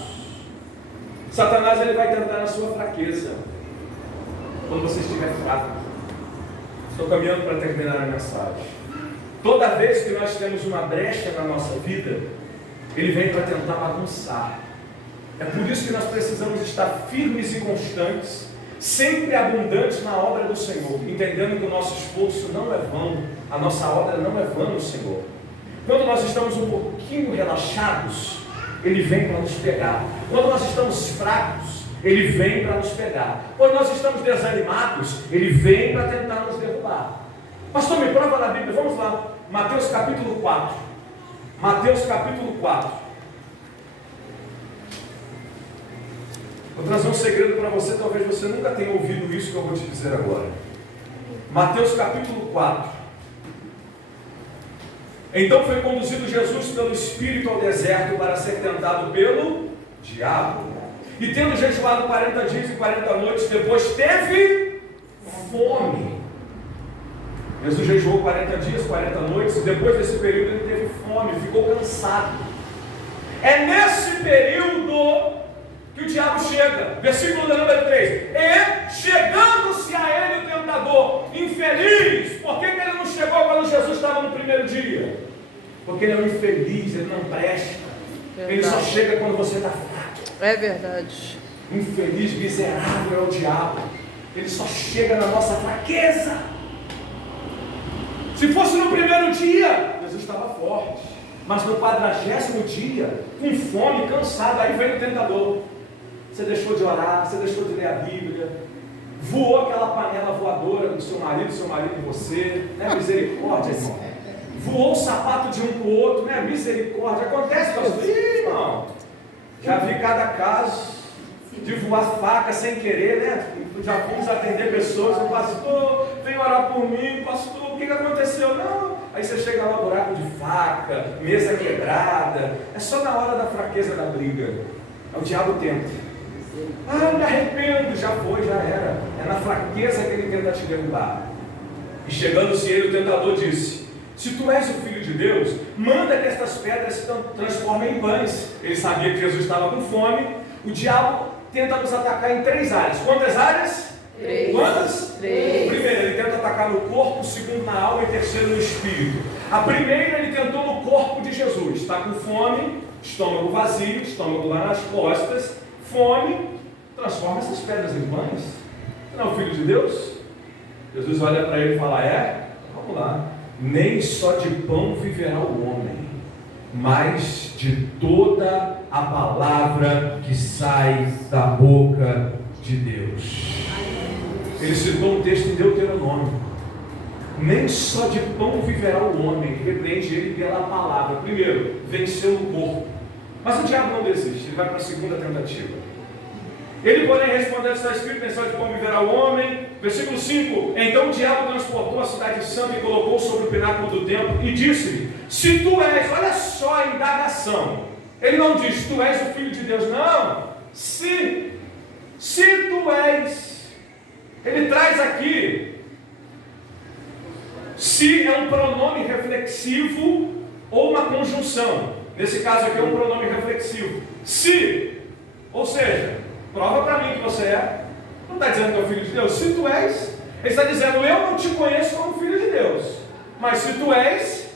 Satanás, ele vai tentar na sua fraqueza, quando você estiver fraco. Estou caminhando para terminar a mensagem. Toda vez que nós temos uma brecha na nossa vida, ele vem para tentar bagunçar. É por isso que nós precisamos estar firmes e constantes, sempre abundantes na obra do Senhor, entendendo que o nosso esforço não é vão, a nossa obra não é vã no Senhor. Quando nós estamos um pouquinho relaxados, ele vem para nos pegar. Quando nós estamos fracos, ele vem para nos pegar. Quando nós estamos desanimados, ele vem para tentar nos derrubar. Pastor, me prova na Bíblia, vamos lá, Mateus capítulo 4. Mateus capítulo 4. Vou trazer um segredo para você, talvez você nunca tenha ouvido isso que eu vou te dizer agora. Mateus capítulo 4. Então foi conduzido Jesus pelo Espírito ao deserto para ser tentado pelo diabo. E tendo jejuado 40 dias e 40 noites, depois teve fome. Jesus jejuou 40 dias, 40 noites, e depois desse período ele teve fome, ficou cansado. É nesse período que o diabo chega, versículo número 3, e chegando-se a ele o tentador, infeliz. Por que ele não chegou quando Jesus estava no primeiro dia? Porque ele é um infeliz, ele não presta. Verdade. Ele só chega quando você está fraco. É verdade. Infeliz, miserável é o diabo. Ele só chega na nossa fraqueza. Se fosse no primeiro dia, Jesus estava forte. Mas no 40º dia, com fome, cansado, aí vem o tentador. Você deixou de orar, você deixou de ler a Bíblia, voou aquela panela voadora do seu marido e você, né? Misericórdia, irmão. Voou o sapato de um para o outro, né? Misericórdia. Acontece, pastor? Ih, irmão. Já vi cada caso de voar faca sem querer, né? Já fomos atender pessoas, o pastor, vem orar por mim, pastor, o que aconteceu? Não. Aí você chega lá, buraco de faca, mesa quebrada. É só na hora da fraqueza da briga. O diabo tenta. Ah, me arrependo, já foi, já era. É na fraqueza que ele tenta te derrubar. E chegando-se ele, o tentador disse: se tu és o Filho de Deus, manda que estas pedras se transformem em pães. Ele sabia que Jesus estava com fome. O diabo tenta nos atacar em 3 áreas. Quantas áreas? 3. Quantas? 3. Primeiro, ele tenta atacar no corpo, segundo na alma e terceiro no espírito. A primeira, ele tentou no corpo de Jesus. Está com fome, estômago vazio, estômago lá nas costas, fome, transforma essas pedras em pães. Você não é o Filho de Deus? Jesus olha para ele e fala: é? Vamos lá. Nem só de pão viverá o homem, mas de toda a palavra que sai da boca de Deus. Ele citou um texto em Deuteronômio. Nem só de pão viverá o homem, repreende ele pela palavra. Primeiro, venceu o corpo. Mas o diabo não desiste, ele vai para a segunda tentativa. Ele, porém, respondendo: está escrito, nem só de pão viverá o homem. Versículo 5: então o diabo transportou a cidade santa e colocou sobre o pináculo do templo e disse-lhe: se tu és, olha só a indagação. Ele não diz: tu és o Filho de Deus, não. Se tu és. Ele traz aqui, se é um pronome reflexivo ou uma conjunção. Nesse caso aqui é um pronome reflexivo. Se, ou seja, prova para mim que você é. Não está dizendo que é o Filho de Deus? Se tu és, ele está dizendo: eu não te conheço como Filho de Deus, mas se tu és,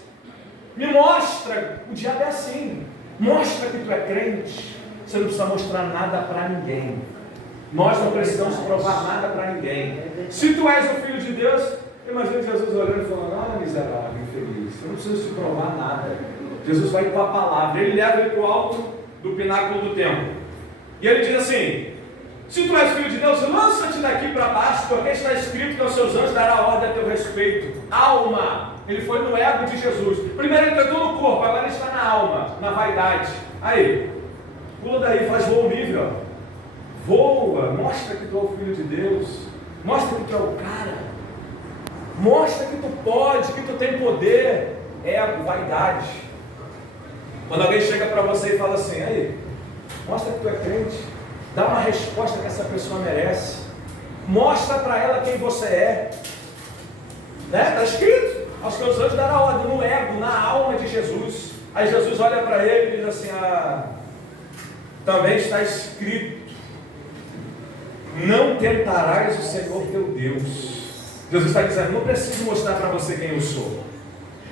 me mostra. O diabo é assim, mostra que tu é crente. Você não precisa mostrar nada para ninguém. Nós não precisamos provar nada para ninguém. Se tu és o Filho de Deus, Imagina Jesus olhando e falando: ah, miserável, infeliz, eu não preciso te provar nada. Jesus vai com a palavra, ele leva ele para o alto do pináculo do templo. E ele diz assim: se tu és filho de Deus, lança-te daqui para baixo, porque está escrito que aos seus anjos dará ordem a teu respeito. Alma. Ele foi no ego de Jesus. Primeiro ele tentou no corpo, agora ele está na alma, na vaidade. Aí, pula daí, faz voo nível. Voa, mostra que tu é o filho de Deus. Mostra que tu é o cara. Mostra que tu pode, que tu tem poder. Ego, vaidade. Quando alguém chega para você e fala assim: aí, mostra que tu é crente. Dá uma resposta que essa pessoa merece. Mostra para ela quem você é. Né? Está escrito: aos teus anjos dará ordem, no ego, na alma de Jesus. Aí Jesus olha para ele e diz assim: ah, também está escrito: não tentarás o Senhor teu Deus. Jesus está dizendo: não preciso mostrar para você quem eu sou.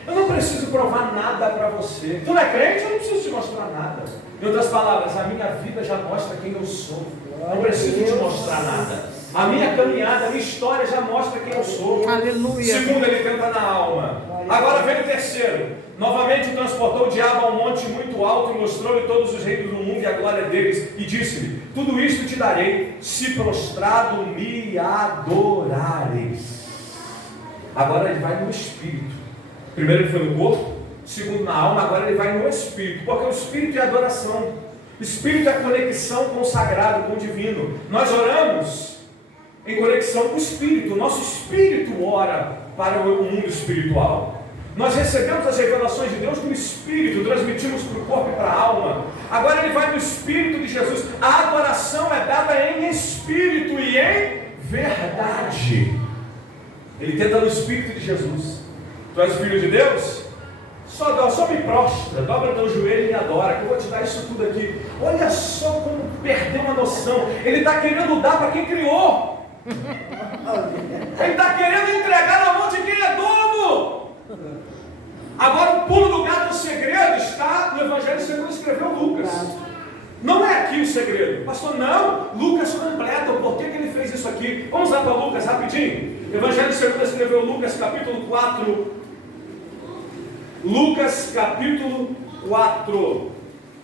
Eu não preciso provar nada para você. Tu não é crente? Eu não preciso te mostrar nada. Em outras palavras, a minha vida já mostra quem eu sou. Não preciso te mostrar nada. A minha caminhada, a minha história já mostra quem eu sou. Aleluia. Segundo, ele tenta na alma. Agora vem o terceiro. Novamente o transportou o diabo a um monte muito alto e mostrou-lhe todos os reinos do mundo e a glória deles. E disse-lhe: tudo isto te darei, se prostrado me adorares. Agora ele vai no espírito. Primeiro ele foi no corpo, segundo na alma, agora ele vai no espírito. Porque o espírito é adoração. Espírito é conexão com o sagrado, com o divino. Nós oramos em conexão com o espírito. O nosso espírito ora para o mundo espiritual. Nós recebemos as revelações de Deus no espírito, transmitimos para o corpo e para a alma. Agora ele vai no espírito de Jesus. A adoração é dada em espírito e em verdade. Ele tenta no espírito de Jesus. Tu és filho de Deus? Só me prostra, dobra teu joelho e me adora, que eu vou te dar isso tudo aqui. Olha só como perdeu uma noção. Ele está querendo dar para quem criou. Ele está querendo entregar na mão de quem é dono. Agora o pulo do gato, o segredo está no Evangelho segundo escreveu Lucas. Não é aqui o segredo. Pastor, não. Lucas completa o porquê que ele fez isso aqui. Vamos lá para Lucas rapidinho. Evangelho segundo escreveu Lucas capítulo 4. Lucas capítulo 4.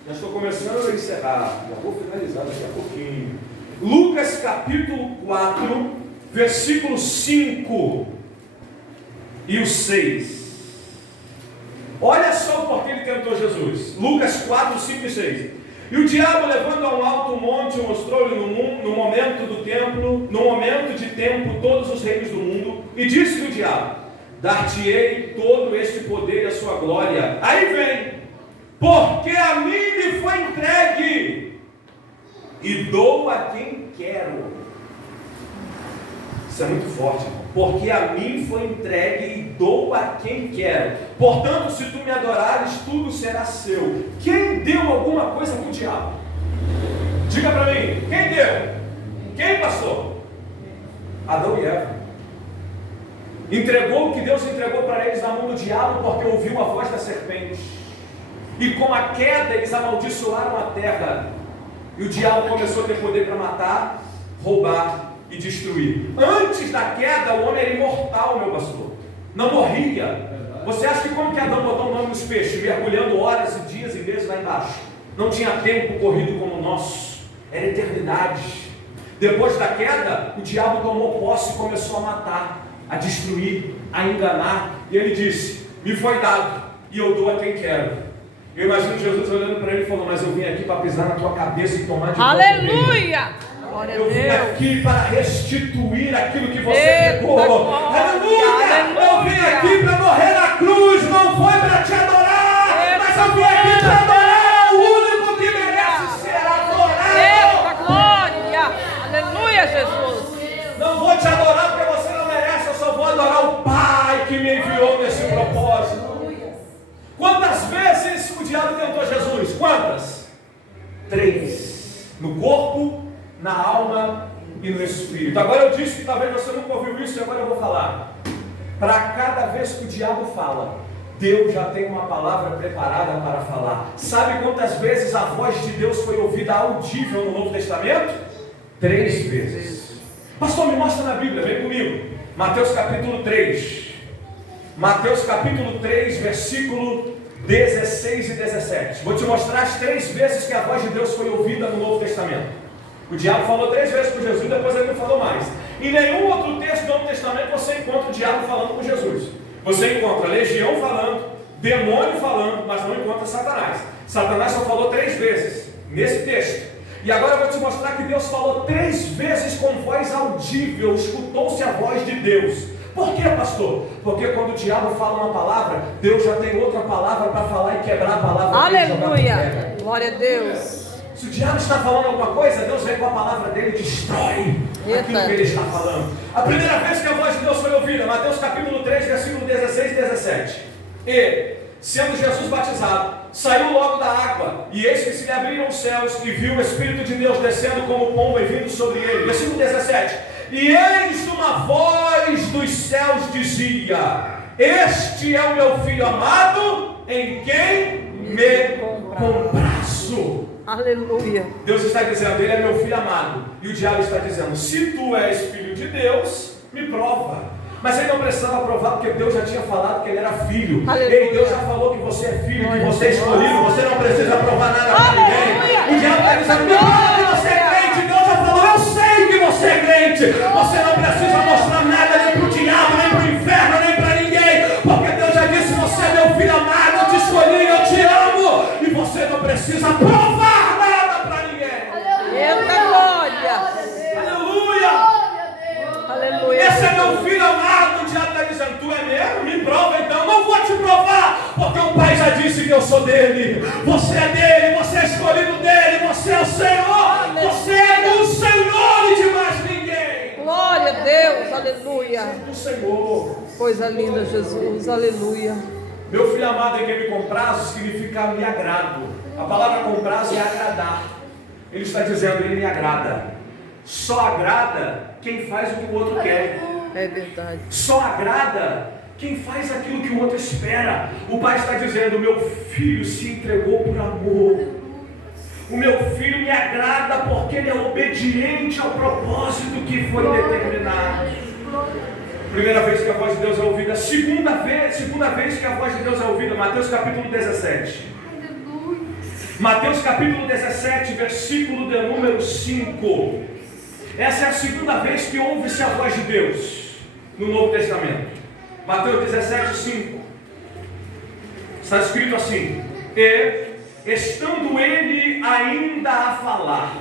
Já estou começando a encerrar. Já vou finalizar daqui a pouquinho. Lucas capítulo 4, versículo 5 e o 6. Olha só o porquê ele tentou Jesus. Lucas 4, 5 e 6. E o diabo, levando a um alto monte, mostrou-lhe no momento do templo, no momento de tempo, todos os reinos do mundo, e disse-lhe o diabo: dar-te-ei todo este poder e a sua glória. Aí vem: porque a mim me foi entregue, e dou a quem quero. Isso é muito forte. Porque a mim foi entregue e dou a quem quero. Portanto, se tu me adorares, tudo será seu. Quem deu alguma coisa para o diabo? Diga para mim, quem deu? Quem, pastor? Adão e Eva. Entregou o que Deus entregou para eles na mão do diabo, porque ouviu a voz da serpente. E com a queda eles amaldiçoaram a terra. E o diabo começou a ter poder para matar, roubar e destruir. Antes da queda, o homem era imortal, meu pastor. Não morria. Você acha que como que Adão botou o nome nos peixes? Mergulhando horas e dias e meses lá embaixo. Não tinha tempo corrido como o nosso. Era eternidade. Depois da queda, o diabo tomou posse e começou a matar, a destruir, a enganar. E ele disse: me foi dado e eu dou a quem quero. Eu imagino Jesus olhando para ele e falando: mas eu vim aqui para pisar na tua cabeça e tomar de volta. Aleluia! Eu vim aqui para restituir aquilo que você pegou. Aleluia! Eu vim aqui para morrer na cruz. Não foi para te adorar, mas eu vim aqui para adorar o único que merece ser adorado. Eita glória! Aleluia, Jesus! Não vou te adorar porque você não merece. Eu só vou adorar o Pai que me enviou nesse propósito. Quantas vezes o diabo tentou Jesus? Quantas? 3. No corpo, na alma e no espírito. Agora eu disse que talvez você nunca ouviu isso e agora eu vou falar. Para cada vez que o diabo fala, Deus já tem uma palavra preparada para falar. Sabe quantas vezes a voz de Deus foi ouvida audível no Novo Testamento? 3 vezes. Pastor, me mostra na Bíblia, vem comigo. Mateus capítulo 3. Mateus capítulo 3, versículo 16 e 17. Vou te mostrar as 3 vezes que a voz de Deus foi ouvida no Novo Testamento. O diabo falou 3 vezes com Jesus, depois ele não falou mais. Em nenhum outro texto do Novo Testamento você encontra o diabo falando com Jesus. Você encontra legião falando, demônio falando, mas não encontra Satanás. Satanás só falou 3 vezes nesse texto. E agora eu vou te mostrar que Deus falou 3 vezes com voz audível, escutou-se a voz de Deus. Por quê, pastor? Porque quando o diabo fala uma palavra, Deus já tem outra palavra para falar e quebrar a palavra dele. Aleluia. Glória a Deus. Se o diabo está falando alguma coisa, Deus vem com a palavra dele e destrói aquilo que ele está falando. A primeira vez que a voz de Deus foi ouvida, Mateus capítulo 3, versículo 16 e 17. E, sendo Jesus batizado, saiu logo da água, e eis que se lhe abriram os céus, e viu o Espírito de Deus descendo como pomba e vindo sobre ele. Versículo 17. E eis uma voz dos céus dizia: este é o meu filho amado, em quem me comprazo. Aleluia. Deus está dizendo, ele é meu filho amado. E o diabo está dizendo, se tu és filho de Deus, me prova. Mas ele não precisava provar, porque Deus já tinha falado que ele era filho. Ei, Deus já falou que você é filho, que você é escolhido. Você não precisa provar nada para ninguém. O diabo está dizendo, me prova que você é crente. Deus já falou, eu sei que você é crente. Você não precisa mostrar nada nem para o diabo, nem para o inferno, nem para ninguém. Porque Deus já disse, você é meu filho amado, eu te escolhi, eu te amo. E você não precisa provar nada para ninguém. Eita glória. Aleluia. Aleluia. Esse é meu filho amado. O diabo está dizendo, tu é mesmo? Me prova então. Não vou te provar, porque o Pai já disse que eu sou dele. Você é dele, você é escolhido dele, você é o Senhor. Você é do Senhor e de mais ninguém. Glória a Deus. Aleluia. Do Senhor. Coisa linda, Jesus. Aleluia. Meu filho amado, em quem me comprazo, significa me agrado. A palavra comprazo é agradar. Ele está dizendo, ele me agrada. Só agrada quem faz o que o outro quer. É verdade. Só agrada quem faz aquilo que o outro espera. O pai está dizendo, meu filho se entregou por amor. O meu filho me agrada porque ele é obediente ao propósito que foi determinado. Primeira vez que a voz de Deus é ouvida. Segunda vez que a voz de Deus é ouvida. Mateus capítulo 17. Mateus capítulo 17, versículo de número 5. Essa é a segunda vez que ouve-se a voz de Deus no Novo Testamento. Mateus 17, 5. Está escrito assim: e, estando ele ainda a falar,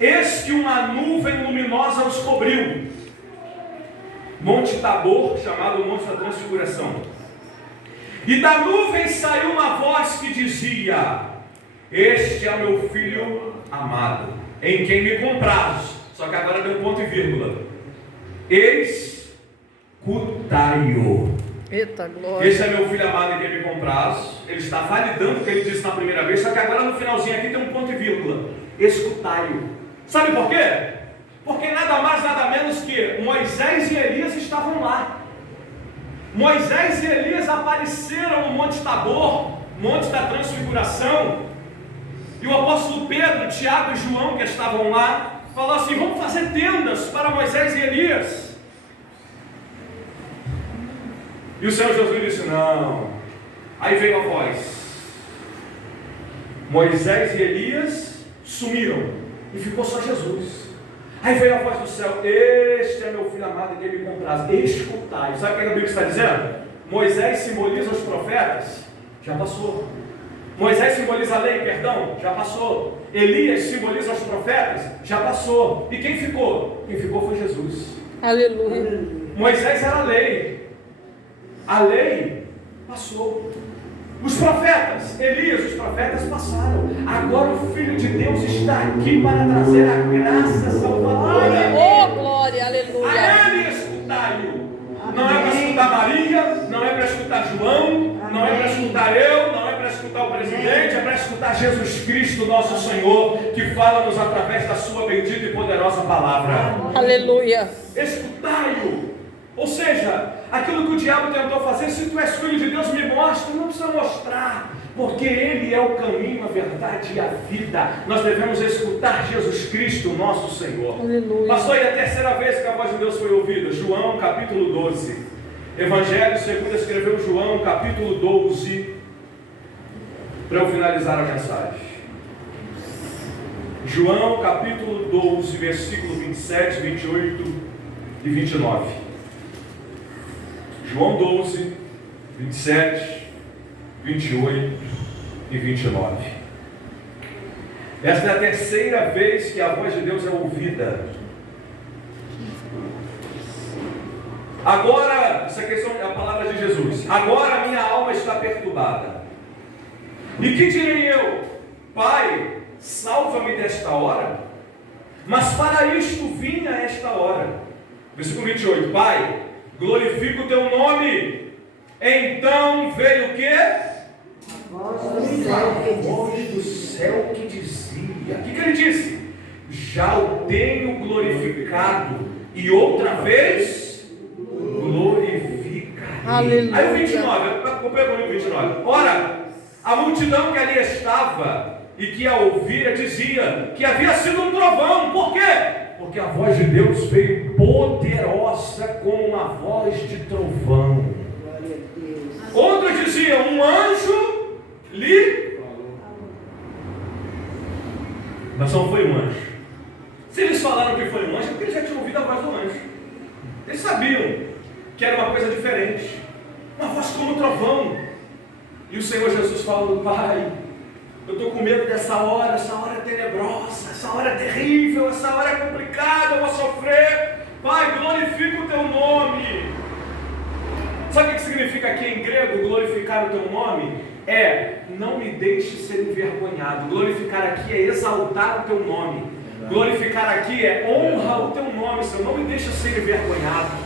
eis que uma nuvem luminosa os cobriu. Monte Tabor, chamado Monte da Transfiguração. E da nuvem saiu uma voz que dizia: este é meu filho amado, em quem me comprazo. Só que agora deu um ponto e vírgula. Escutai-o. Eita glória. Esse é meu filho amado em quem me comprazo. Ele está validando o que ele disse na primeira vez. Só que agora no finalzinho aqui tem um ponto e vírgula. Escutai-o. Sabe por quê? Porque nada mais, nada menos que Moisés e Elias estavam lá. Moisés e Elias apareceram no Monte Tabor, Monte da Transfiguração. E o apóstolo Pedro, Tiago e João, que estavam lá, falou assim: vamos fazer tendas para Moisés e Elias. E o Senhor Jesus disse: não. Aí veio a voz. Moisés e Elias sumiram e ficou só Jesus. Aí veio a voz do céu: este é meu filho amado, em quem me comprazo. Escutai. Sabe o que a Bíblia está dizendo? Moisés simboliza os profetas. Já passou. Moisés simboliza a lei, perdão, já passou. Elias simboliza os profetas, já passou. E quem ficou? Quem ficou foi Jesus. Aleluia. Moisés era a lei passou. Os profetas, Elias, os profetas passaram. Agora o Filho de Deus está aqui para trazer a graça salvadora. Oh, glória, aleluia. A ele escutai-o. Não é para escutar Maria, não é para escutar João, não é para escutar eu, não é para escutar o presidente, é para escutar Jesus Cristo, nosso Senhor, que fala-nos através da sua bendita e poderosa palavra. Aleluia. Escutai-o. Ou seja, aquilo que o diabo tentou fazer, se tu és filho de Deus, me mostra. Não precisa mostrar. Porque Ele é o caminho, a verdade e a vida. Nós devemos escutar Jesus Cristo, nosso Senhor. Aleluia. Pastor, e a terceira vez que a voz de Deus foi ouvida? João capítulo 12. Evangelho segundo escreveu João capítulo 12. Para eu finalizar a mensagem. João capítulo 12, versículo 27, 28 e 29. João 12, 27, 28 e 29. Esta é a terceira vez que a voz de Deus é ouvida. Agora, essa questão é a palavra de Jesus. Agora a minha alma está perturbada. E que direi eu? Pai, salva-me desta hora. Mas para isto vim a esta hora. Versículo 28. Pai, glorifica o teu nome. Então veio o quê? A voz do céu que dizia. O que ele disse? Já o tenho glorificado, e outra vez glorificarei. Aleluia. Aí o 29, acompanha comigo o 29. Ora, a multidão que ali estava e que a ouvira dizia que havia sido um trovão. Por quê? Porque a voz de Deus veio poderosa como uma voz de trovão. Outros diziam, um anjo lhe falou. Mas não foi um anjo. Se eles falaram que foi um anjo, é porque eles já tinham ouvido a voz do anjo. Eles sabiam que era uma coisa diferente. Uma voz como um trovão. E o Senhor Jesus falou, Pai, eu estou com medo dessa hora. Essa hora é tenebrosa, essa hora é terrível, essa hora é complicada, eu vou sofrer. Pai, glorifica o teu nome. Sabe o que significa aqui em grego, glorificar o teu nome? É, não me deixe ser envergonhado. Glorificar aqui é exaltar o teu nome. Glorificar aqui é honra o teu nome, Senhor. Não me deixa ser envergonhado.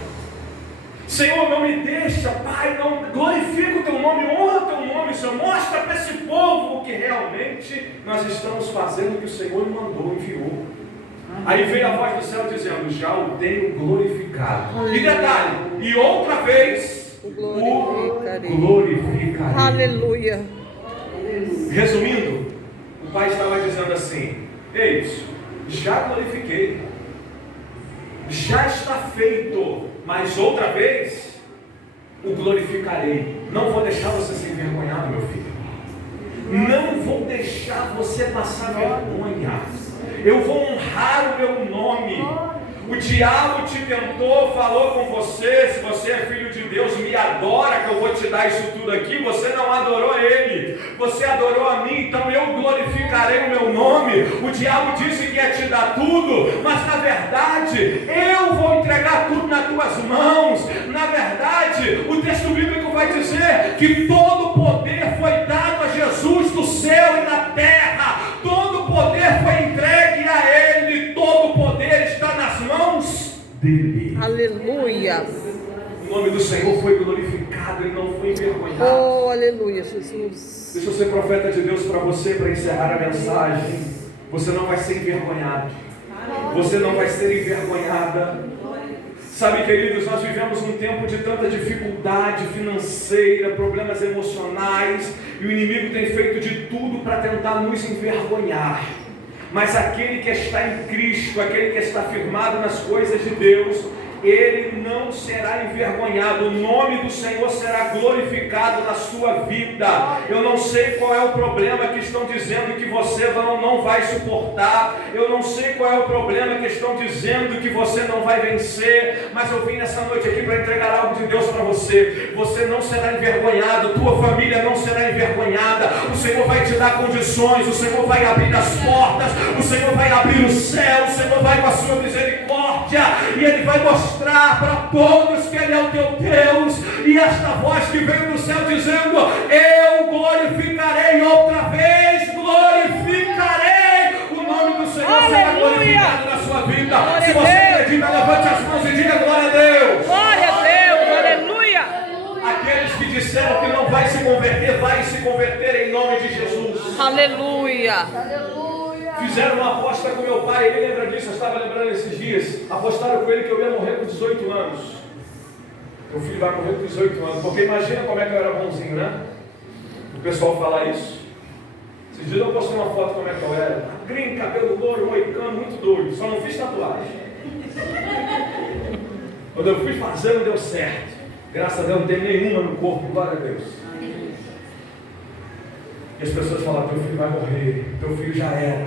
Senhor, não me deixa, Pai, não glorifica o teu nome, honra o teu nome, Senhor. Mostra para esse povo o que realmente nós estamos fazendo, que o Senhor mandou, enviou. Aí veio a voz do céu dizendo, já o tenho glorificado. E detalhe, e outra vez o glorificarei. Aleluia. Resumindo, o Pai estava dizendo assim, eis, já glorifiquei, já está feito, mas outra vez o glorificarei. Não vou deixar você ser envergonhado, meu filho. Não vou deixar você passar vergonha. Eu vou honrar o meu nome. O diabo te tentou, falou com você, se você é filho de Deus, me adora que eu vou te dar isso tudo aqui. Você não adorou ele, você adorou a mim, então eu glorificarei o meu nome. O diabo disse que ia te dar tudo, mas na verdade eu vou entregar tudo nas tuas mãos. Na verdade, o texto bíblico vai dizer que todo o poder foi dado a Jesus do céu e na terra. Todo o poder foi entregue a ele, todo o poder está nas mãos dele. Aleluia. O nome do Senhor foi glorificado, ele não foi envergonhado. Oh, aleluia, Jesus. Deixa eu ser profeta de Deus para você, para encerrar a mensagem. Você não vai ser envergonhado. Você não vai ser envergonhada. Sabe, queridos, nós vivemos um tempo de tanta dificuldade financeira, problemas emocionais, e o inimigo tem feito de tudo para tentar nos envergonhar. Mas aquele que está em Cristo, aquele que está firmado nas coisas de Deus, ele não será envergonhado. O nome do Senhor será glorificado na sua vida. Eu não sei qual é o problema que estão dizendo que você não vai suportar. Eu não sei qual é o problema que estão dizendo que você não vai vencer. Mas eu vim nessa noite aqui para entregar algo de Deus para você. Você não será envergonhado. Tua família não será envergonhada. O Senhor vai te dar condições. O Senhor vai abrir as portas. O Senhor vai abrir o céu. O Senhor vai com a sua misericórdia. E Ele vai mostrar para todos que Ele é o teu Deus. E esta voz que veio do céu dizendo: eu glorificarei outra vez, glorificarei. O nome do Senhor será glorificado na sua vida. Glória Se você acredita, levante as mãos e diga glória a Deus. Glória a Deus, aleluia. Aqueles que disseram que não vai se converter em nome de Jesus. Aleluia. Fizeram uma aposta com meu pai, ele lembra disso, eu estava lembrando esses dias. Apostaram com ele que eu ia morrer com 18 anos. Meu filho vai morrer com 18 anos, porque imagina como é que eu era bonzinho, né? O pessoal fala isso. Esses dias eu postei uma foto como é que eu era. Magrinho, cabelo louro, moicano, muito doido. Só não fiz tatuagem. Quando eu fui fazer, não deu certo. Graças a Deus não tem nenhuma no corpo, glória a Deus. E as pessoas falam, teu filho vai morrer, teu filho já era.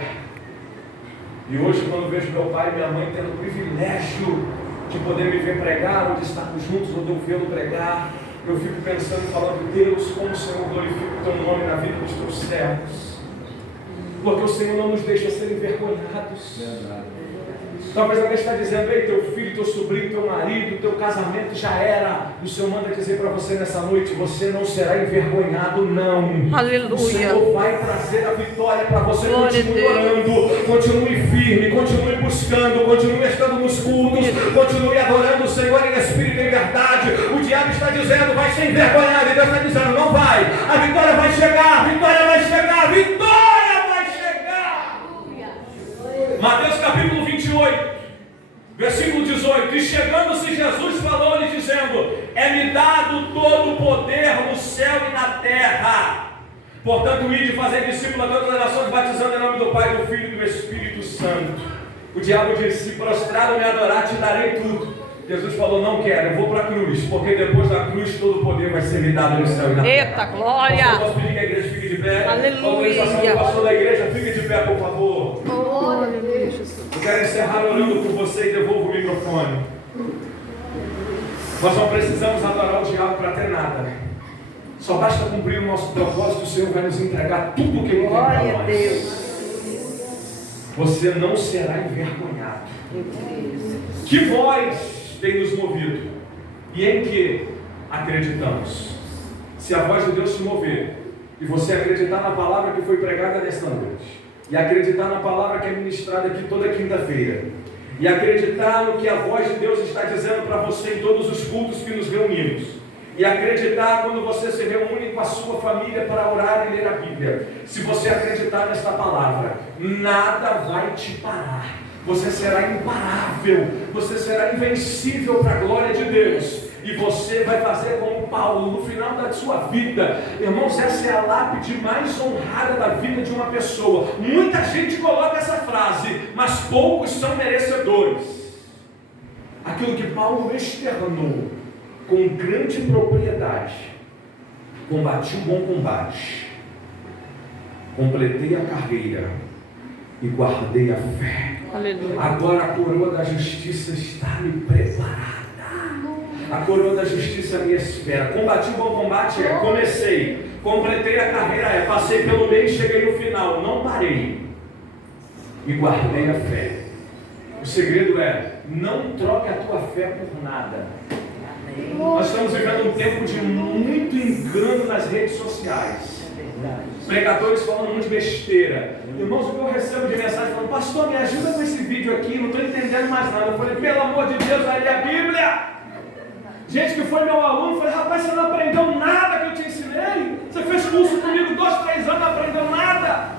E hoje, quando vejo meu pai e minha mãe tendo o privilégio de poder me ver pregar, ou de estarmos juntos, ou de eu vê-lo pregar, eu fico pensando e falando, Deus, como o Senhor glorifica o teu nome na vida dos teus servos. Porque o Senhor não nos deixa ser envergonhados. Talvez alguém está dizendo, ei, teu filho, teu sobrinho, teu marido, teu casamento já era. E o Senhor manda dizer para você nessa noite, você não será envergonhado, não. Aleluia. O Senhor vai trazer a vitória para você. Glória Continue orando, continue firme, continue buscando, continue estando nos cultos, continue adorando o Senhor em espírito e em verdade. O diabo está dizendo, vai ser envergonhado. E Deus está dizendo, não vai. A vitória vai chegar, a vitória vai chegar, a vitória vai chegar. Mateus capítulo 28, versículo 18. E chegando-se Jesus falou-lhe dizendo, é-me dado todo o poder no céu e na terra. Portanto, ide fazer discípulo a todas as nações, batizando em nome do Pai, do Filho e do Espírito Santo. O diabo disse, se prostrado me adorar, te darei tudo. Jesus falou, não quero, eu vou para a cruz, porque depois da cruz todo o poder vai ser me dado no céu e na terra. Eita, glória! Pastor, posso pedir que a igreja fique de pé? Aleluia! Autorização do pastor da igreja, fique de pé, por favor. Aleluia, Jesus. Eu quero encerrar orando por você e devolvo o microfone. Nós não precisamos adorar o diabo para ter nada. Só basta cumprir o nosso propósito, o Senhor vai nos entregar tudo o que Ele tem para nós. Glória a Deus. Você não será envergonhado. Que voz tem nos movido? E em que acreditamos? Se a voz de Deus te mover, e você acreditar na palavra que foi pregada nesta noite, e acreditar na palavra que é ministrada aqui toda quinta-feira, e acreditar no que a voz de Deus está dizendo para você em todos os cultos que nos reunimos, e acreditar quando você se reúne com a sua família para orar e ler a Bíblia, se você acreditar nesta palavra, nada vai te parar. Você será imparável, você será invencível para a glória de Deus. E você vai fazer como Paulo no final da sua vida. Irmãos, essa é a lápide mais honrada da vida de uma pessoa. Muita gente coloca essa frase, mas poucos são merecedores. Aquilo que Paulo externou com grande propriedade: combati o bom combate, completei a carreira e guardei a fé. Aleluia. Agora a coroa da justiça está me preparada. A coroa da justiça me espera. Combati o bom combate comecei, completei a carreira passei pelo meio e cheguei no final, não parei e guardei a fé. O segredo é, não troque a tua fé por nada. Nós estamos vivendo um tempo de muito engano nas redes sociais. Pregadores falando um monte de besteira. Irmãos, o que eu recebo de mensagem falando, pastor, me ajuda com esse vídeo aqui, não estou entendendo mais nada. Eu falei, pelo amor de Deus, vai ler a Bíblia. Gente que foi meu aluno, falei, rapaz, você não aprendeu nada que eu te ensinei? Você fez curso comigo 2, 3 anos, não aprendeu nada?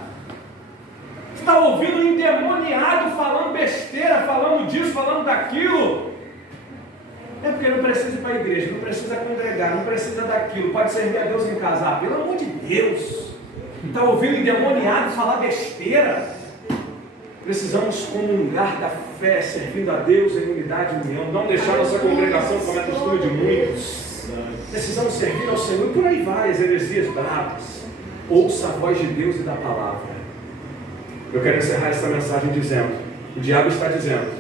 Você está ouvindo um endemoniado falando besteira, falando disso, falando daquilo? É porque não precisa ir para a igreja, não precisa congregar, não precisa daquilo, pode servir a Deus em casa. Pelo amor de Deus, está ouvindo endemoniado falar besteira? Precisamos comungar da fé, servindo a Deus em unidade e união, não deixar nossa congregação como é costume de muitos. Precisamos servir ao Senhor, e por aí vai, as heresias bravas. Ouça a voz de Deus e da palavra. Eu quero encerrar essa mensagem dizendo, o diabo está dizendo,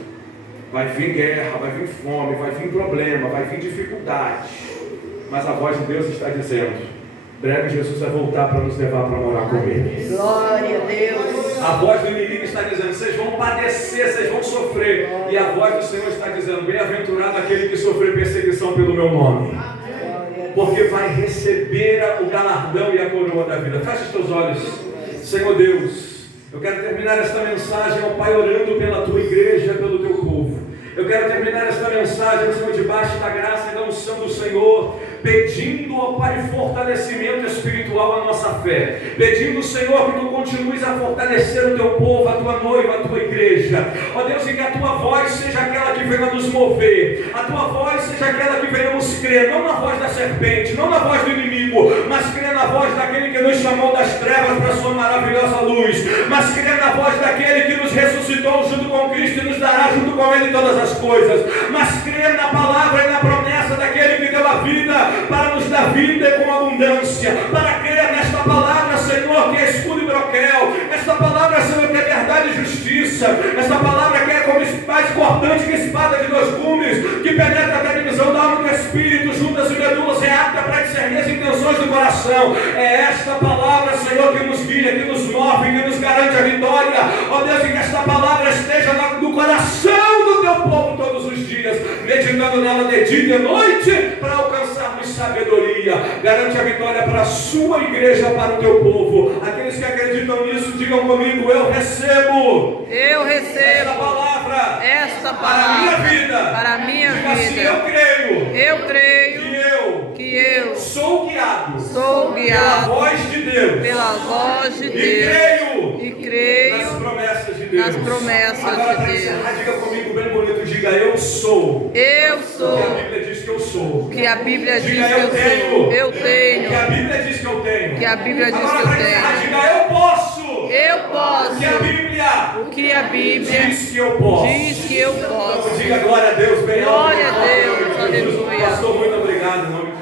vai vir guerra, vai vir fome, vai vir problema, vai vir dificuldade. Mas a voz de Deus está dizendo, breve Jesus vai voltar para nos levar para morar com Ele. Glória a Deus. A voz do inimigo está dizendo, vocês vão padecer, vocês vão sofrer. E a voz do Senhor está dizendo, bem-aventurado aquele que sofreu perseguição pelo meu nome. Porque vai receber o galardão e a coroa da vida. Feche os teus olhos. Senhor Deus, eu quero terminar esta mensagem, ó Pai, orando pela tua igreja, pelo teu povo. Eu quero terminar esta mensagem, Senhor, debaixo da graça e da unção do Senhor, pedindo, ó Pai, fortalecimento espiritual à nossa fé, pedindo, Senhor, que Tu continues a fortalecer o Teu povo, a Tua noiva, a Tua igreja, ó Deus, e que a Tua voz seja aquela que venha nos mover, a Tua voz seja aquela que venhamos crer, não na voz da serpente, não na voz do inimigo, mas crer na voz daquele que nos de todas as coisas, mas crer na palavra e na promessa daquele que deu a vida para nos dar vida e com abundância, para crer nesta palavra, Senhor, que é escudo e broquel, esta palavra, Senhor, que é verdade e justiça, esta palavra que é como mais cortante que espada de dois gumes, que penetra até a divisão da alma e do espírito, juntas e medulas, é apta para discernir as intenções do coração. É esta palavra, Senhor, que nos guia, que nos move, que nos garante a vitória. Ó Deus, que esta palavra esteja no coração do teu povo todos os dias, meditando nela de dia e de noite, para alcançarmos sabedoria. Garante a vitória para a sua igreja, para o teu povo. Aqueles que acreditam nisso, digam comigo: eu recebo. Eu Esta recebo palavra esta para a minha palavra vida. para a minha Diga assim: vida. eu creio Eu creio que eu sou pela guiado voz de Deus pela voz de e Deus creio e nas creio promessas de Deus. nas promessas Agora, de para Deus. encerrar, diga comigo bem bonito: diga eu sou. Eu Que a sou Bíblia diz que eu sou. o que a Bíblia diz que Diga eu sou. Eu Que a tenho Bíblia diz que eu tenho. o que a Bíblia diz Agora, que eu para encerrar, tenho. diga eu posso. Eu Que a posso Bíblia o que a Bíblia diz que eu posso. diz que eu posso. Então, diga glória a Deus bem alto. Glória a Deus, aleluia. Pastor, muito obrigado.